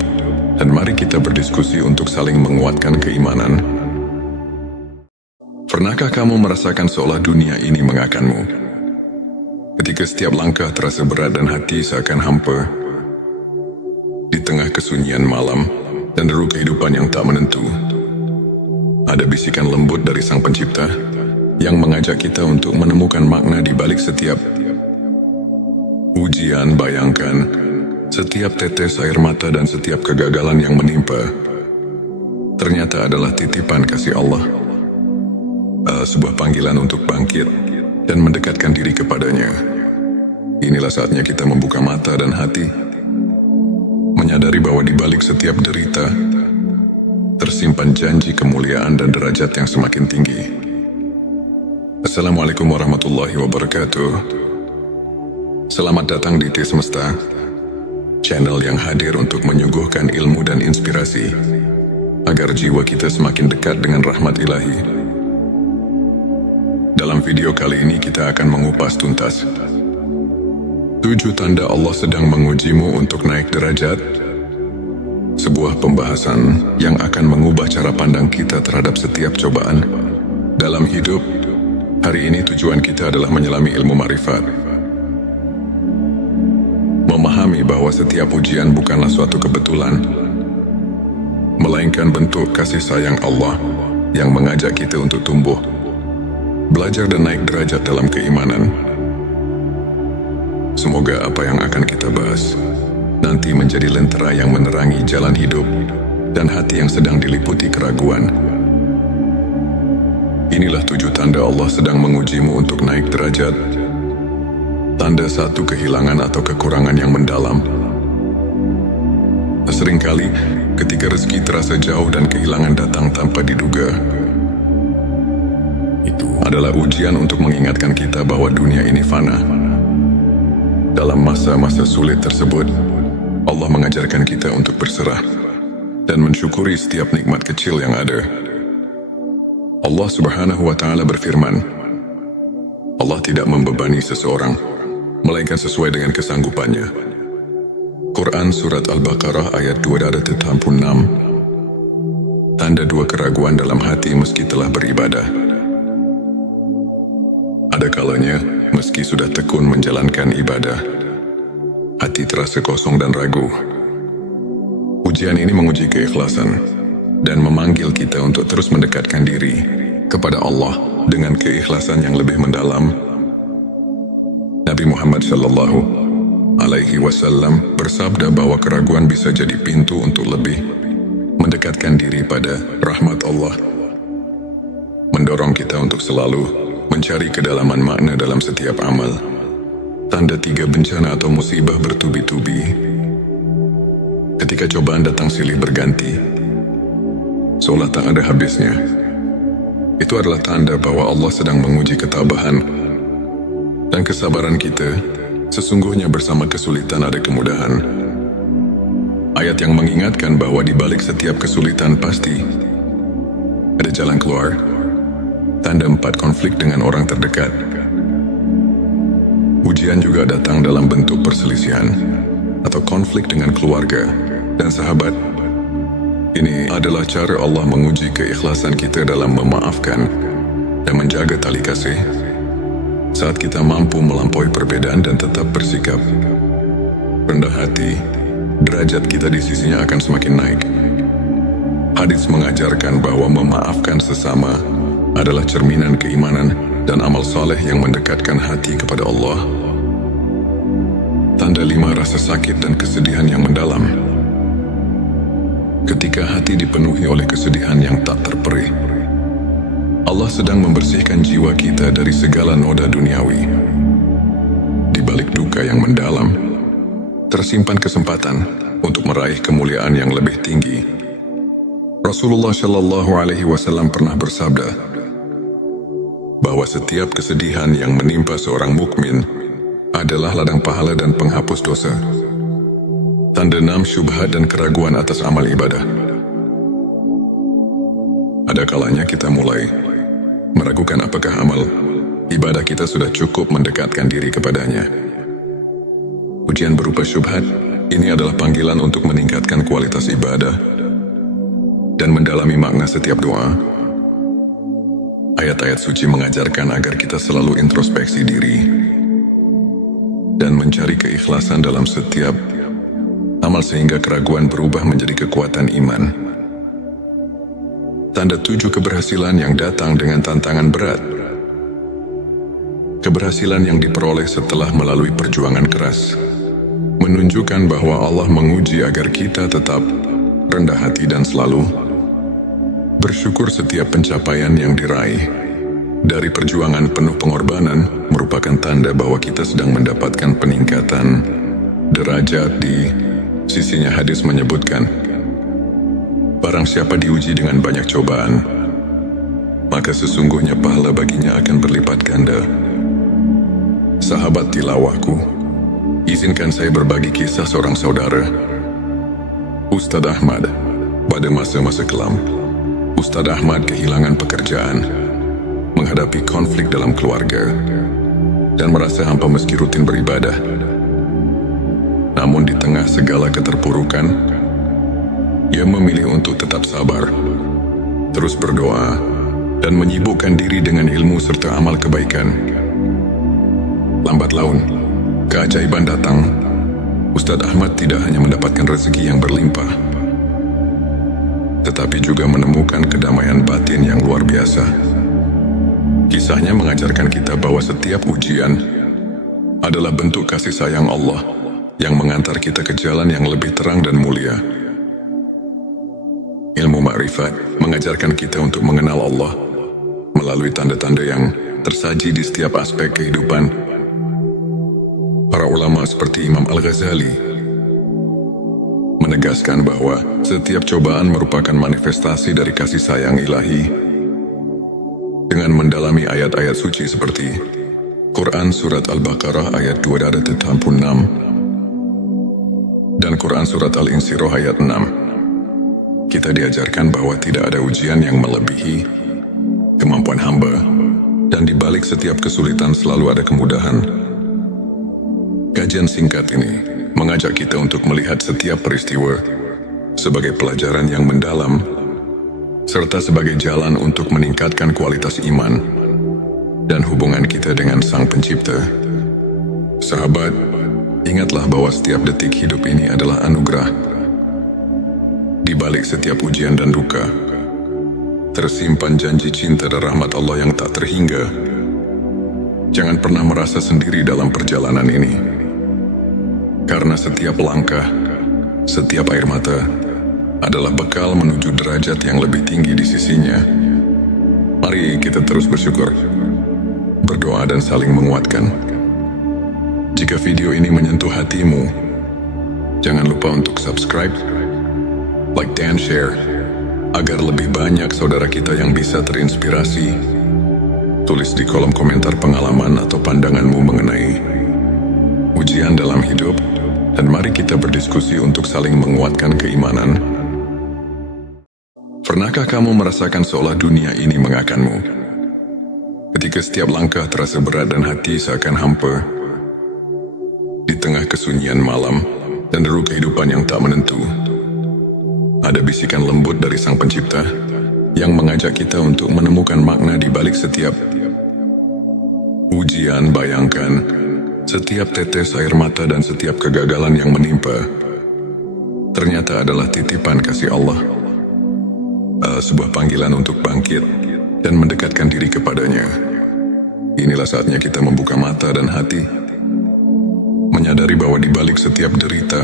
dan mari kita berdiskusi untuk saling menguatkan keimanan. Pernahkah kamu merasakan seolah dunia ini mengakanmu? Ketika setiap langkah terasa berat dan hati seakan hampa, di tengah kesunyian malam dan deru kehidupan yang tak menentu, ada bisikan lembut dari Sang Pencipta yang mengajak kita untuk menemukan makna di balik setiap ujian. Bayangkan, setiap tetes air mata dan setiap kegagalan yang menimpa ternyata adalah titipan kasih Allah, sebuah panggilan untuk bangkit dan mendekatkan diri kepadanya. Inilah saatnya kita membuka mata dan hati, menyadari bahwa di balik setiap derita tersimpan janji kemuliaan dan derajat yang semakin tinggi. Assalamualaikum warahmatullahi wabarakatuh. Selamat datang di T Semesta, channel yang hadir untuk menyuguhkan ilmu dan inspirasi agar jiwa kita semakin dekat dengan rahmat ilahi. Dalam video kali ini kita akan mengupas tuntas 7 tanda Allah sedang mengujimu untuk naik derajat, sebuah pembahasan yang akan mengubah cara pandang kita terhadap setiap cobaan dalam hidup. Hari ini tujuan kita adalah menyelami ilmu ma'rifat. Memahami bahwa setiap ujian bukanlah suatu kebetulan, melainkan bentuk kasih sayang Allah yang mengajak kita untuk tumbuh, belajar dan naik derajat dalam keimanan. Semoga apa yang akan kita bahas nanti menjadi lentera yang menerangi jalan hidup dan hati yang sedang diliputi keraguan. Inilah 7 tanda Allah sedang mengujimu untuk naik derajat. Tanda 1, kehilangan atau kekurangan yang mendalam. Seringkali ketika rezeki terasa jauh dan kehilangan datang tanpa diduga, itu adalah ujian untuk mengingatkan kita bahwa dunia ini fana. Dalam masa-masa sulit tersebut, Allah mengajarkan kita untuk berserah dan mensyukuri setiap nikmat kecil yang ada. Allah Subhanahu wa Ta'ala berfirman, Allah tidak membebani seseorang, melainkan sesuai dengan kesanggupannya. Quran Surat Al-Baqarah ayat 286. Tanda 2, keraguan dalam hati meski telah beribadah. Ada kalanya, meski sudah tekun menjalankan ibadah, hati terasa kosong dan ragu. Ujian ini menguji keikhlasan dan memanggil kita untuk terus mendekatkan diri kepada Allah dengan keikhlasan yang lebih mendalam. Nabi Muhammad Shallallahu Alaihi Wasallam bersabda bahwa keraguan bisa jadi pintu untuk lebih mendekatkan diri pada rahmat Allah, mendorong kita untuk selalu mencari kedalaman makna dalam setiap amal. Tanda 3, bencana atau musibah bertubi-tubi. Ketika cobaan datang silih berganti, seolah tak ada habisnya, itu adalah tanda bahwa Allah sedang menguji ketabahan dan kesabaran kita. Sesungguhnya bersama kesulitan ada kemudahan. Ayat yang mengingatkan bahwa di balik setiap kesulitan pasti ada jalan keluar. Tanda 4, konflik dengan orang terdekat. Ujian juga datang dalam bentuk perselisihan atau konflik dengan keluarga dan sahabat. Ini adalah cara Allah menguji keikhlasan kita dalam memaafkan dan menjaga tali kasih. Saat kita mampu melampaui perbedaan dan tetap bersikap rendah hati, derajat kita di sisinya akan semakin naik. Hadits mengajarkan bahwa memaafkan sesama adalah cerminan keimanan dan amal saleh yang mendekatkan hati kepada Allah. Tanda 5, rasa sakit dan kesedihan yang mendalam. Ketika hati dipenuhi oleh kesedihan yang tak terperih, Allah sedang membersihkan jiwa kita dari segala noda duniawi. Di balik duka yang mendalam, tersimpan kesempatan untuk meraih kemuliaan yang lebih tinggi. Rasulullah Shallallahu Alaihi Wasallam pernah bersabda bahwa setiap kesedihan yang menimpa seorang mukmin adalah ladang pahala dan penghapus dosa. Tanda 6, syubhat dan keraguan atas amal ibadah. Ada kalanya kita mulai meragukan apakah amal ibadah kita sudah cukup mendekatkan diri kepadanya. Ujian berupa syubhat ini adalah panggilan untuk meningkatkan kualitas ibadah dan mendalami makna setiap doa. Ayat-ayat suci mengajarkan agar kita selalu introspeksi diri dan mencari keikhlasan dalam setiap amal sehingga keraguan berubah menjadi kekuatan iman. Tanda 7, keberhasilan yang datang dengan tantangan berat. Keberhasilan yang diperoleh setelah melalui perjuangan keras menunjukkan bahwa Allah menguji agar kita tetap rendah hati dan selalu bersyukur. Setiap pencapaian yang diraih dari perjuangan penuh pengorbanan merupakan tanda bahwa kita sedang mendapatkan peningkatan derajat di sisinya. Hadis menyebutkan, barang siapa diuji dengan banyak cobaan, maka sesungguhnya pahala baginya akan berlipat ganda. Sahabat tilawahku, izinkan saya berbagi kisah seorang saudara, Ustadz Ahmad. Pada masa-masa kelam, Ustadz Ahmad kehilangan pekerjaan, menghadapi konflik dalam keluarga, dan merasa hampa meski rutin beribadah. Namun di tengah segala keterpurukan, ia memilih untuk tetap sabar, terus berdoa, dan menyibukkan diri dengan ilmu serta amal kebaikan. Lambat laun, keajaiban datang. Ustadz Ahmad tidak hanya mendapatkan rezeki yang berlimpah, tetapi juga menemukan kedamaian batin yang luar biasa. Kisahnya mengajarkan kita bahwa setiap ujian adalah bentuk kasih sayang Allah yang mengantar kita ke jalan yang lebih terang dan mulia. Ilmu ma'rifat mengajarkan kita untuk mengenal Allah melalui tanda-tanda yang tersaji di setiap aspek kehidupan. Para ulama seperti Imam Al-Ghazali menegaskan bahwa setiap cobaan merupakan manifestasi dari kasih sayang ilahi. Dengan mendalami ayat-ayat suci seperti Quran Surat Al-Baqarah ayat 286 dan Quran Surat Al-Insyirah ayat 6, kita diajarkan bahwa tidak ada ujian yang melebihi kemampuan hamba, dan di balik setiap kesulitan selalu ada kemudahan. Kajian singkat ini mengajak kita untuk melihat setiap peristiwa sebagai pelajaran yang mendalam, serta sebagai jalan untuk meningkatkan kualitas iman dan hubungan kita dengan Sang Pencipta. Sahabat, ingatlah bahwa setiap detik hidup ini adalah anugerah. Di balik setiap ujian dan duka, tersimpan janji cinta dan rahmat Allah yang tak terhingga. Jangan pernah merasa sendiri dalam perjalanan ini, karena setiap langkah, setiap air mata adalah bekal menuju derajat yang lebih tinggi di sisinya. Mari kita terus bersyukur, berdoa dan saling menguatkan. Jika video ini menyentuh hatimu, jangan lupa untuk subscribe, like dan share, agar lebih banyak saudara kita yang bisa terinspirasi. Tulis di kolom komentar pengalaman atau pandanganmu mengenai ujian dalam hidup, dan mari kita berdiskusi untuk saling menguatkan keimanan. Pernahkah kamu merasakan seolah dunia ini mengakanmu? Ketika setiap langkah terasa berat dan hati seakan hampa, di tengah kesunyian malam dan deru kehidupan yang tak menentu, ada bisikan lembut dari Sang Pencipta yang mengajak kita untuk menemukan makna di balik setiap ujian. Bayangkan, setiap tetes air mata dan setiap kegagalan yang menimpa ternyata adalah titipan kasih Allah, sebuah panggilan untuk bangkit dan mendekatkan diri kepadanya. Inilah saatnya kita membuka mata dan hati, menyadari bahwa di balik setiap derita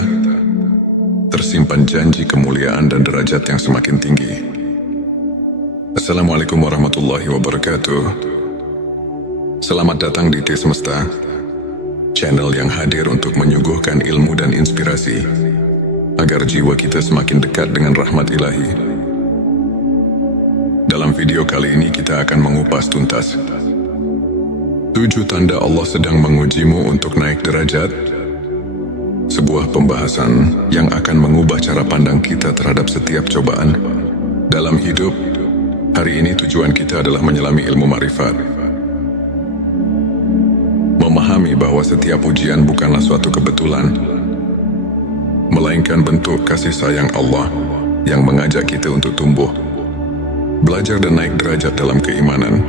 tersimpan janji kemuliaan dan derajat yang semakin tinggi. Assalamualaikum warahmatullahi wabarakatuh. Selamat datang di T Semesta, channel yang hadir untuk menyuguhkan ilmu dan inspirasi agar jiwa kita semakin dekat dengan rahmat ilahi. Dalam video kali ini kita akan mengupas tuntas 7 tanda Allah sedang mengujimu untuk naik derajat, sebuah pembahasan yang akan mengubah cara pandang kita terhadap setiap cobaan dalam hidup. Hari ini tujuan kita adalah menyelami ilmu ma'rifat, memahami bahwa setiap ujian bukanlah suatu kebetulan, melainkan bentuk kasih sayang Allah yang mengajak kita untuk tumbuh, belajar dan naik derajat dalam keimanan.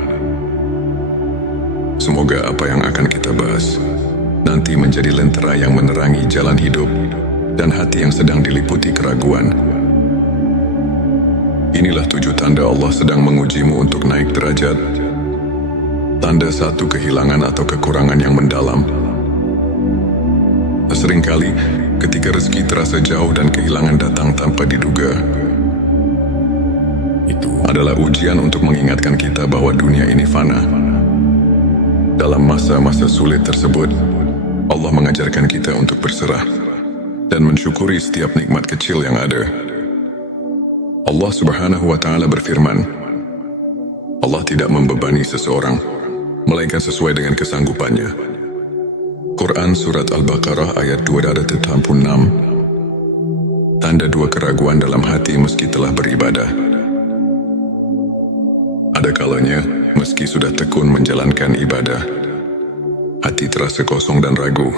Semoga apa yang akan kita bahas nanti menjadi lentera yang menerangi jalan hidup dan hati yang sedang diliputi keraguan. Inilah 7 tanda Allah sedang mengujimu untuk naik derajat. Tanda 1, kehilangan atau kekurangan yang mendalam. Seringkali ketika rezeki terasa jauh dan kehilangan datang tanpa diduga, itu adalah ujian untuk mengingatkan kita bahwa dunia ini fana. Dalam masa-masa sulit tersebut, Allah mengajarkan kita untuk berserah dan mensyukuri setiap nikmat kecil yang ada. Allah Subhanahu wa Ta'ala berfirman, Allah tidak membebani seseorang melainkan sesuai dengan kesanggupannya. Quran Surat Al-Baqarah ayat 286. Tanda 2, keraguan dalam hati meski telah beribadah. Ada kalanya, meski sudah tekun menjalankan ibadah, hati terasa kosong dan ragu.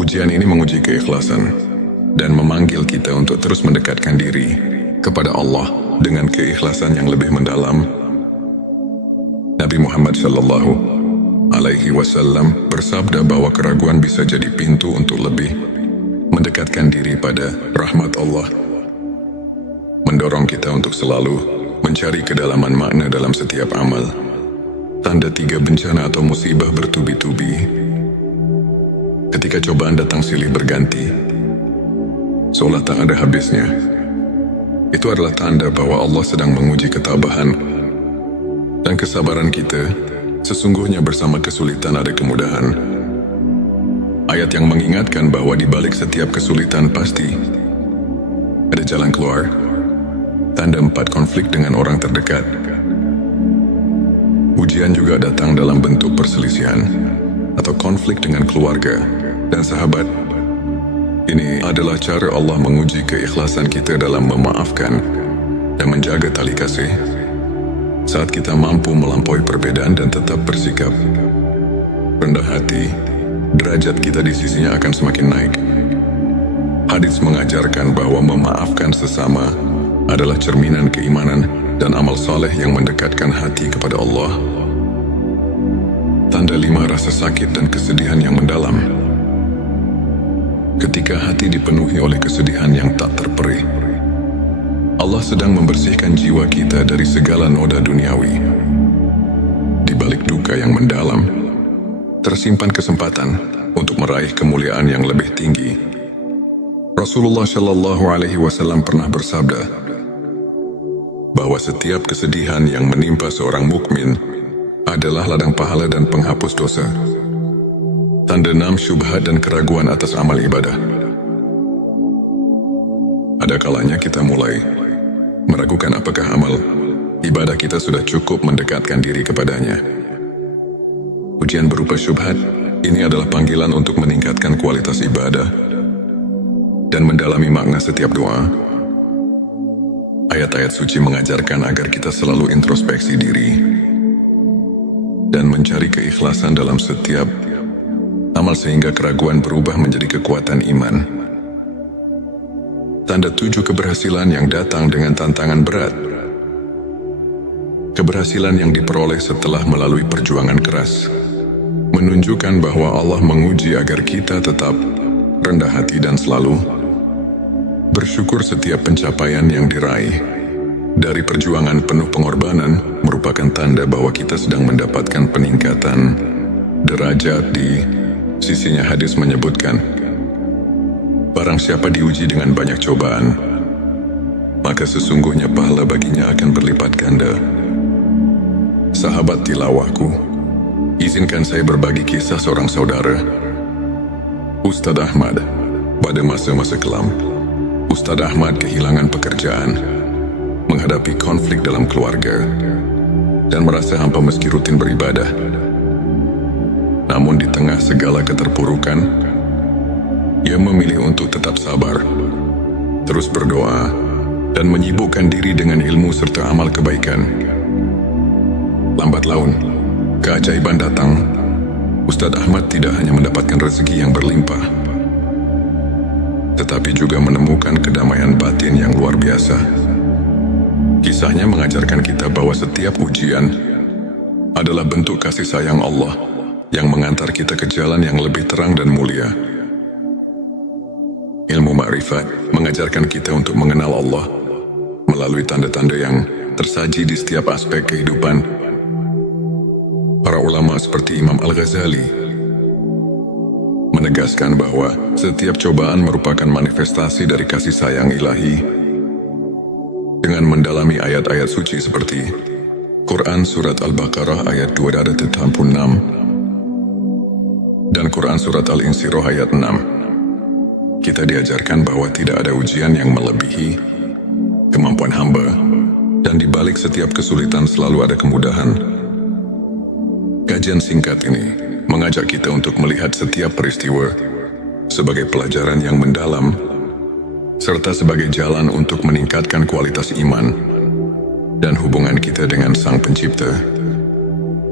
Ujian ini menguji keikhlasan dan memanggil kita untuk terus mendekatkan diri kepada Allah dengan keikhlasan yang lebih mendalam Nabi Muhammad Shallallahu Alaihi Wasallam bersabda bahwa keraguan bisa jadi pintu untuk lebih mendekatkan diri pada rahmat Allah, mendorong kita untuk selalu mencari kedalaman makna dalam setiap amal. Tanda 3 bencana atau musibah bertubi-tubi. Ketika cobaan datang silih berganti, seolah tak ada habisnya. Itu adalah tanda bahwa Allah sedang menguji ketabahan dan kesabaran kita. Sesungguhnya bersama kesulitan ada kemudahan. Ayat yang mengingatkan bahwa di balik setiap kesulitan pasti ada jalan keluar. Tanda 4 konflik dengan orang terdekat. Ujian juga datang dalam bentuk perselisihan atau konflik dengan keluarga dan sahabat. Ini adalah cara Allah menguji keikhlasan kita dalam memaafkan dan menjaga tali kasih. Saat kita mampu melampaui perbedaan dan tetap bersikap rendah hati, derajat kita di sisinya akan semakin naik. Hadis mengajarkan bahwa memaafkan sesama adalah cerminan keimanan dan amal saleh yang mendekatkan hati kepada Allah. Tanda 5 rasa sakit dan kesedihan yang mendalam. Ketika hati dipenuhi oleh kesedihan yang tak terperih, Allah sedang membersihkan jiwa kita dari segala noda duniawi. Di balik duka yang mendalam, tersimpan kesempatan untuk meraih kemuliaan yang lebih tinggi. Rasulullah Shallallahu Alaihi Wasallam pernah bersabda bahwa setiap kesedihan yang menimpa seorang mukmin adalah ladang pahala dan penghapus dosa. Tanda 6 syubhat dan keraguan atas amal ibadah. Ada kalanya kita mulai meragukan apakah amal ibadah kita sudah cukup mendekatkan diri kepadanya. Ujian berupa syubhat ini adalah panggilan untuk meningkatkan kualitas ibadah dan mendalami makna setiap doa. Ayat-ayat suci mengajarkan agar kita selalu introspeksi diri dan mencari keikhlasan dalam setiap amal sehingga keraguan berubah menjadi kekuatan iman. Tanda 7 keberhasilan yang datang dengan tantangan berat. Keberhasilan yang diperoleh setelah melalui perjuangan keras menunjukkan bahwa Allah menguji agar kita tetap rendah hati dan selalu bersyukur. Setiap pencapaian yang diraih dari perjuangan penuh pengorbanan merupakan tanda bahwa kita sedang mendapatkan peningkatan derajat di sisinya. Hadis menyebutkan, barang siapa diuji dengan banyak cobaan, maka sesungguhnya pahala baginya akan berlipat ganda. Sahabat tilawahku, izinkan saya berbagi kisah seorang saudara, Ustadz Ahmad. Pada masa-masa kelam, Ustadz Ahmad kehilangan pekerjaan, menghadapi konflik dalam keluarga, dan merasa hampa meski rutin beribadah. Namun di tengah segala keterpurukan, ia memilih untuk tetap sabar, terus berdoa, dan menyibukkan diri dengan ilmu serta amal kebaikan. Lambat laun, keajaiban datang. Ustadz Ahmad tidak hanya mendapatkan rezeki yang berlimpah, tetapi juga menemukan kedamaian batin yang luar biasa. Kisahnya mengajarkan kita bahwa setiap ujian adalah bentuk kasih sayang Allah yang mengantar kita ke jalan yang lebih terang dan mulia. Ilmu ma'rifat mengajarkan kita untuk mengenal Allah melalui tanda-tanda yang tersaji di setiap aspek kehidupan. Para ulama seperti Imam Al-Ghazali menegaskan bahwa setiap cobaan merupakan manifestasi dari kasih sayang ilahi. Dengan mendalami ayat-ayat suci seperti Quran Surat Al-Baqarah ayat 286 dan Quran Surat Al-Insyirah ayat 6, kita diajarkan bahwa tidak ada ujian yang melebihi kemampuan hamba, dan di balik setiap kesulitan selalu ada kemudahan. Kajian singkat ini mengajak kita untuk melihat setiap peristiwa sebagai pelajaran yang mendalam, serta sebagai jalan untuk meningkatkan kualitas iman dan hubungan kita dengan Sang Pencipta.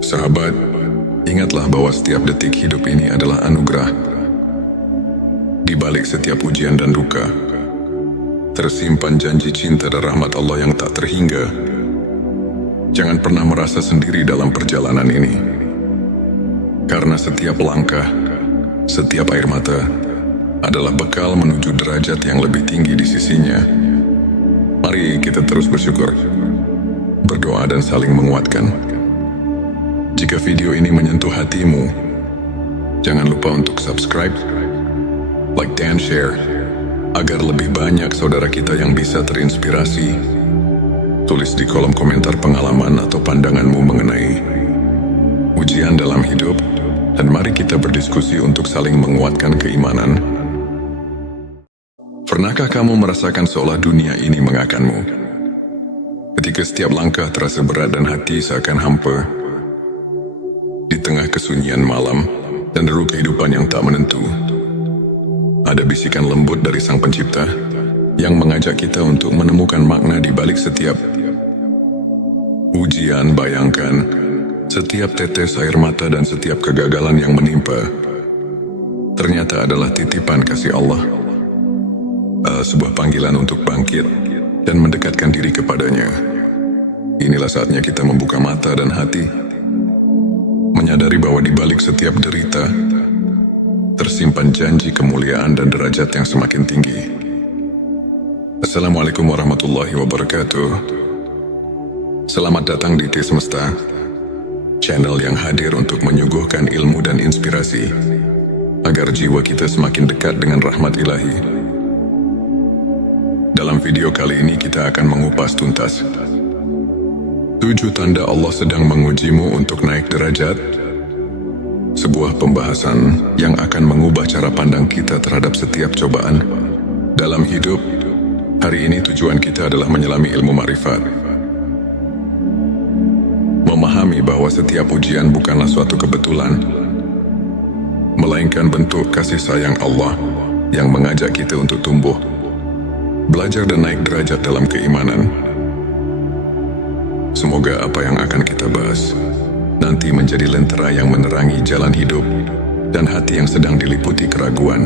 Sahabat, ingatlah bahwa setiap detik hidup ini adalah anugerah. Di balik setiap ujian dan duka, tersimpan janji cinta dan rahmat Allah yang tak terhingga. Jangan pernah merasa sendiri dalam perjalanan ini. Karena setiap langkah, setiap air mata adalah bekal menuju derajat yang lebih tinggi di sisinya. Mari kita terus bersyukur, berdoa dan saling menguatkan. Jika video ini menyentuh hatimu, jangan lupa untuk subscribe, like dan share, agar lebih banyak saudara kita yang bisa terinspirasi. Tulis di kolom komentar pengalaman atau pandanganmu mengenai ujian dalam hidup, dan mari kita berdiskusi untuk saling menguatkan keimanan. Pernahkah kamu merasakan seolah dunia ini mengakanmu? Ketika setiap langkah terasa berat dan hati seakan hampa, di tengah kesunyian malam dan deru kehidupan yang tak menentu, ada bisikan lembut dari Sang Pencipta yang mengajak kita untuk menemukan makna di balik setiap ujian. Bayangkan, setiap tetes air mata dan setiap kegagalan yang menimpa ternyata adalah titipan kasih Allah, sebuah panggilan untuk bangkit dan mendekatkan diri kepadanya. Inilah saatnya kita membuka mata dan hati, menyadari bahwa di balik setiap derita tersimpan janji kemuliaan dan derajat yang semakin tinggi. Assalamualaikum warahmatullahi wabarakatuh. Selamat datang di T Semesta, channel yang hadir untuk menyuguhkan ilmu dan inspirasi agar jiwa kita semakin dekat dengan rahmat ilahi. Dalam video kali ini kita akan mengupas tuntas 7 tanda Allah sedang mengujimu untuk naik derajat. Sebuah pembahasan yang akan mengubah cara pandang kita terhadap setiap cobaan dalam hidup. Hari ini tujuan kita adalah menyelami ilmu ma'rifat, memahami bahwa setiap ujian bukanlah suatu kebetulan, melainkan bentuk kasih sayang Allah yang mengajak kita untuk tumbuh, belajar dan naik derajat dalam keimanan. Semoga apa yang akan kita bahas nanti menjadi lentera yang menerangi jalan hidup dan hati yang sedang diliputi keraguan.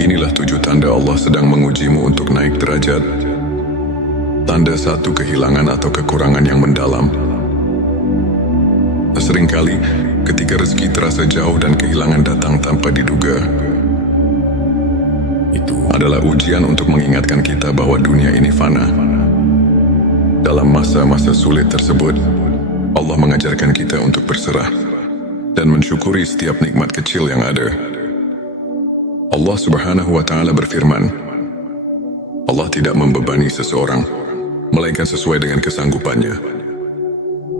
Inilah 7 tanda Allah sedang mengujimu untuk naik derajat. Tanda 1, kehilangan atau kekurangan yang mendalam. Seringkali ketika rezeki terasa jauh dan kehilangan datang tanpa diduga, itu adalah ujian untuk mengingatkan kita bahwa dunia ini fana. Dalam masa-masa sulit tersebut, Allah mengajarkan kita untuk berserah dan mensyukuri setiap nikmat kecil yang ada. Allah Subhanahu wa Ta'ala berfirman, Allah tidak membebani seseorang melainkan sesuai dengan kesanggupannya.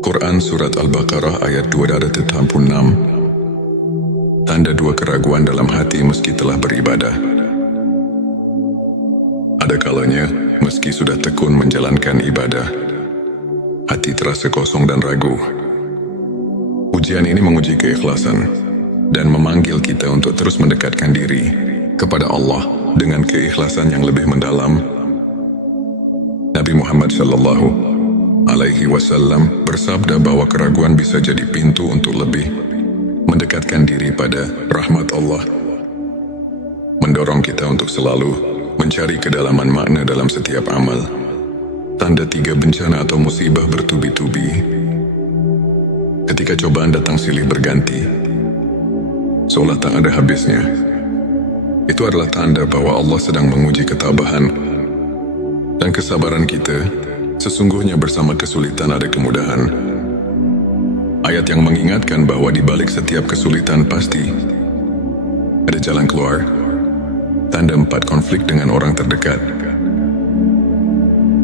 Quran Surat Al-Baqarah ayat 286. Tanda 2, keraguan dalam hati meski telah beribadah. Ada kalanya, meski sudah tekun menjalankan ibadah, hati terasa kosong dan ragu. Ujian ini menguji keikhlasan dan memanggil kita untuk terus mendekatkan diri kepada Allah dengan keikhlasan yang lebih mendalam. Nabi Muhammad Shallallahu Alaihi Wasallam bersabda bahwa keraguan bisa jadi pintu untuk lebih mendekatkan diri pada rahmat Allah, mendorong kita untuk selalu mencari kedalaman makna dalam setiap amal. Tanda 3, bencana atau musibah bertubi-tubi. Ketika cobaan datang silih berganti, seolah tak ada habisnya, itu adalah tanda bahwa Allah sedang menguji ketabahan dan kesabaran kita. Sesungguhnya bersama kesulitan ada kemudahan. Ayat yang mengingatkan bahwa di balik setiap kesulitan pasti ada jalan keluar. Tanda 4, konflik dengan orang terdekat.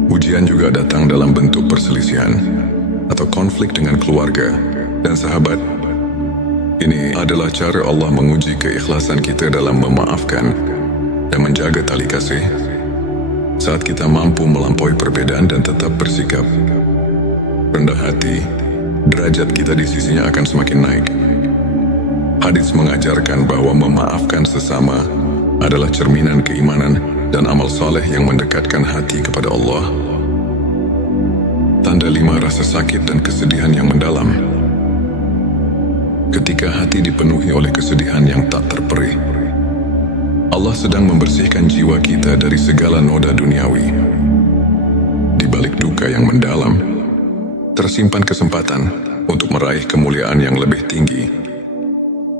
Ujian juga datang dalam bentuk perselisihan atau konflik dengan keluarga dan sahabat. Ini adalah cara Allah menguji keikhlasan kita dalam memaafkan dan menjaga tali kasih. Saat kita mampu melampaui perbedaan dan tetap bersikap rendah hati, derajat kita di sisinya akan semakin naik. Hadis mengajarkan bahwa memaafkan sesama adalah cerminan keimanan dan amal saleh yang mendekatkan hati kepada Allah. Tanda 5, rasa sakit dan kesedihan yang mendalam. Ketika hati dipenuhi oleh kesedihan yang tak terperih, Allah sedang membersihkan jiwa kita dari segala noda duniawi. Di balik balik duka yang mendalam, tersimpan kesempatan untuk meraih kemuliaan yang lebih tinggi.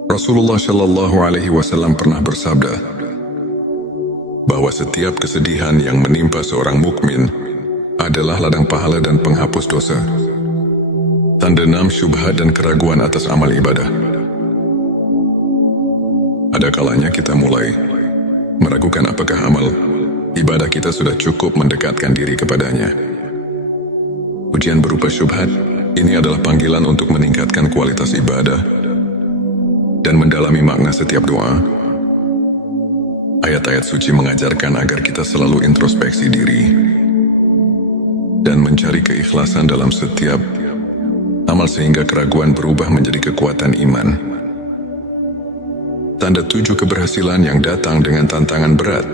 Rasulullah Shallallahu Alaihi Wasallam pernah bersabda bahwa setiap kesedihan yang menimpa seorang mukmin adalah ladang pahala dan penghapus dosa. Tanda 6 syubhat dan keraguan atas amal ibadah. Ada kalanya kita mulai meragukan apakah amal ibadah kita sudah cukup mendekatkan diri kepadanya. Ujian berupa syubhat ini adalah panggilan untuk meningkatkan kualitas ibadah dan mendalami makna setiap doa. Ayat-ayat suci mengajarkan agar kita selalu introspeksi diri dan mencari keikhlasan dalam setiap amal sehingga keraguan berubah menjadi kekuatan iman. Tanda 7 keberhasilan yang datang dengan tantangan berat.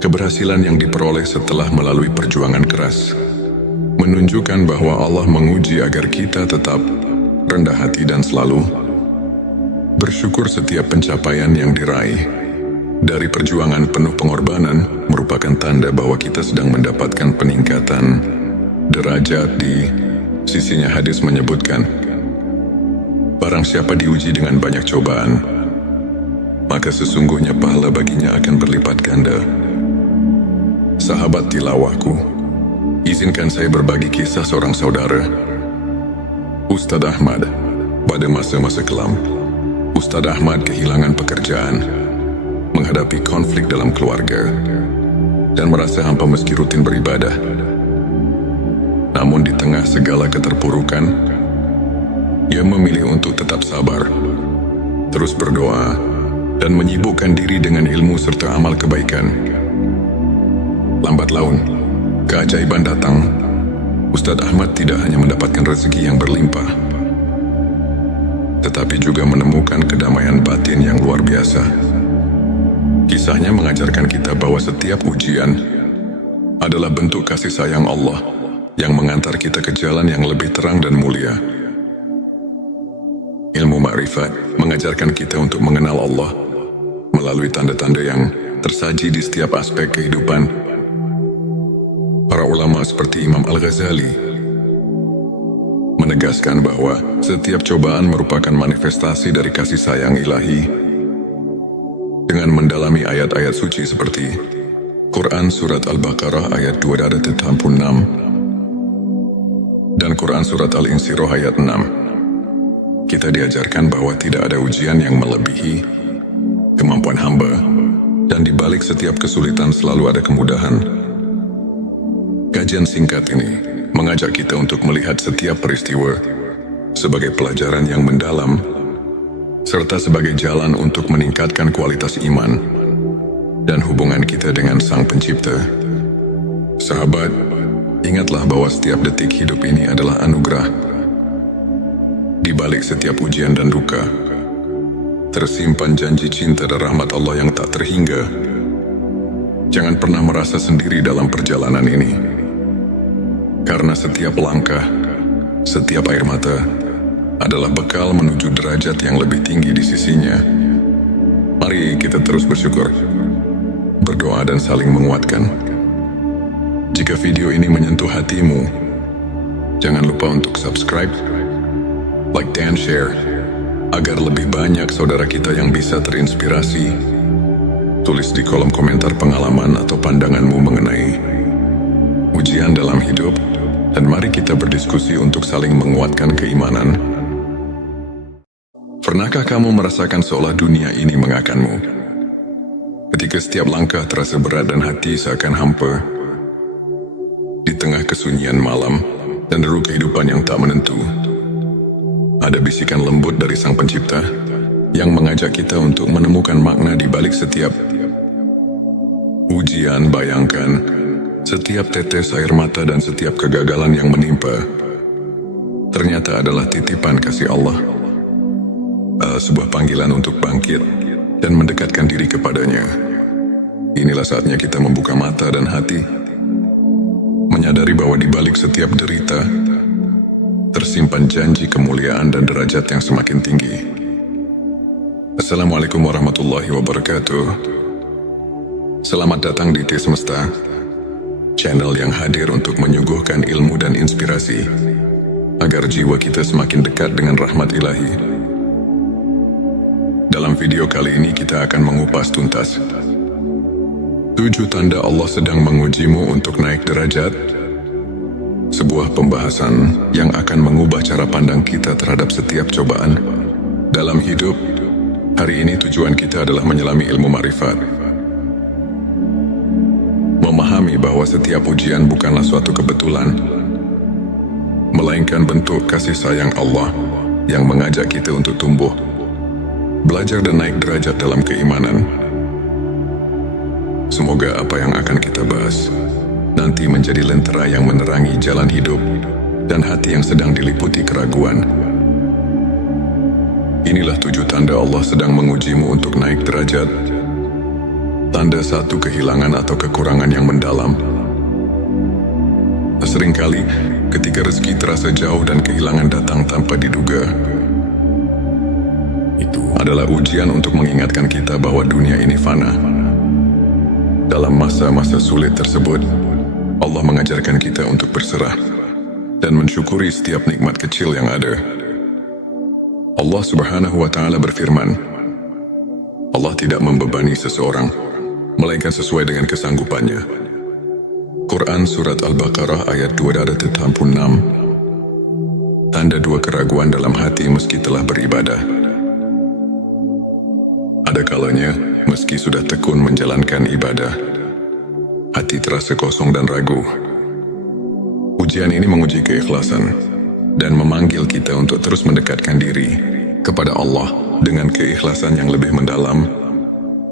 Keberhasilan yang diperoleh setelah melalui perjuangan keras menunjukkan bahwa Allah menguji agar kita tetap rendah hati dan selalu bersyukur. Setiap pencapaian yang diraih dari perjuangan penuh pengorbanan merupakan tanda bahwa kita sedang mendapatkan peningkatan derajat di sisinya. Hadis menyebutkan, barang siapa diuji dengan banyak cobaan, maka sesungguhnya pahala baginya akan berlipat ganda. Sahabat tilawahku, izinkan saya berbagi kisah seorang saudara, Ustadz Ahmad. Pada masa-masa kelam, Ustadz Ahmad kehilangan pekerjaan, menghadapi konflik dalam keluarga, dan merasa hampa meski rutin beribadah. Namun di tengah segala keterpurukan, ia memilih untuk tetap sabar, terus berdoa, dan menyibukkan diri dengan ilmu serta amal kebaikan. Lambat laun, keajaiban datang. Ustadz Ahmad tidak hanya mendapatkan rezeki yang berlimpah, tetapi juga menemukan kedamaian batin yang luar biasa. Kisahnya mengajarkan kita bahwa setiap ujian adalah bentuk kasih sayang Allah yang mengantar kita ke jalan yang lebih terang dan mulia. Ilmu ma'rifat mengajarkan kita untuk mengenal Allah melalui tanda-tanda yang tersaji di setiap aspek kehidupan. Para ulama seperti Imam Al-Ghazali menegaskan bahwa setiap cobaan merupakan manifestasi dari kasih sayang ilahi. Dengan mendalami ayat-ayat suci seperti Quran Surat Al-Baqarah ayat 286 dan Quran Surat Al-Insyirah ayat 6, kita diajarkan bahwa tidak ada ujian yang melebihi kemampuan hamba, dan di balik setiap kesulitan selalu ada kemudahan. Kajian singkat ini mengajak kita untuk melihat setiap peristiwa sebagai pelajaran yang mendalam, serta sebagai jalan untuk meningkatkan kualitas iman dan hubungan kita dengan Sang Pencipta. Sahabat, ingatlah bahwa setiap detik hidup ini adalah anugerah. Di balik setiap ujian dan duka, tersimpan janji cinta dan rahmat Allah yang tak terhingga. Jangan pernah merasa sendiri dalam perjalanan ini, karena setiap langkah, setiap air mata adalah bekal menuju derajat yang lebih tinggi di sisinya. Mari kita terus bersyukur, berdoa dan saling menguatkan. Jika video ini menyentuh hatimu, jangan lupa untuk subscribe, like dan share, agar lebih banyak saudara kita yang bisa terinspirasi. Tulis di kolom komentar pengalaman atau pandanganmu mengenai ujian dalam hidup, dan mari kita berdiskusi untuk saling menguatkan keimanan. Pernahkah kamu merasakan seolah dunia ini mengakanmu? Ketika setiap langkah terasa berat dan hati seakan hampa, di tengah kesunyian malam dan deru kehidupan yang tak menentu, ada bisikan lembut dari Sang Pencipta yang mengajak kita untuk menemukan makna di balik setiap ujian. Bayangkan, setiap tetes air mata dan setiap kegagalan yang menimpa ternyata adalah titipan kasih Allah, sebuah panggilan untuk bangkit dan mendekatkan diri kepadanya. Inilah saatnya kita membuka mata dan hati, menyadari bahwa di balik setiap derita tersimpan janji kemuliaan dan derajat yang semakin tinggi. Assalamualaikum warahmatullahi wabarakatuh. Selamat datang di T Semesta, channel yang hadir untuk menyuguhkan ilmu dan inspirasi, agar jiwa kita semakin dekat dengan rahmat ilahi. Dalam video kali ini kita akan mengupas tuntas 7 tanda Allah sedang mengujimu untuk naik derajat, sebuah pembahasan yang akan mengubah cara pandang kita terhadap setiap cobaan dalam hidup. Hari ini tujuan kita adalah menyelami ilmu ma'rifat, memahami bahwa setiap ujian bukanlah suatu kebetulan, melainkan bentuk kasih sayang Allah yang mengajak kita untuk tumbuh, belajar dan naik derajat dalam keimanan. Semoga apa yang akan kita bahas nanti menjadi lentera yang menerangi jalan hidup dan hati yang sedang diliputi keraguan. Inilah 7 tanda Allah sedang mengujimu untuk naik derajat. Tanda 1, kehilangan atau kekurangan yang mendalam. Seringkali ketika rezeki terasa jauh dan kehilangan datang tanpa diduga, itu adalah ujian untuk mengingatkan kita bahwa dunia ini fana. Dalam masa-masa sulit tersebut, Allah mengajarkan kita untuk berserah dan mensyukuri setiap nikmat kecil yang ada. Allah Subhanahu wa Ta'ala berfirman, Allah tidak membebani seseorang melainkan sesuai dengan kesanggupannya. Quran Surat Al-Baqarah ayat 286. Tanda 2, keraguan dalam hati meski telah beribadah. Ada kalanya, meski sudah tekun menjalankan ibadah, hati terasa kosong dan ragu. Ujian ini menguji keikhlasan dan memanggil kita untuk terus mendekatkan diri kepada Allah dengan keikhlasan yang lebih mendalam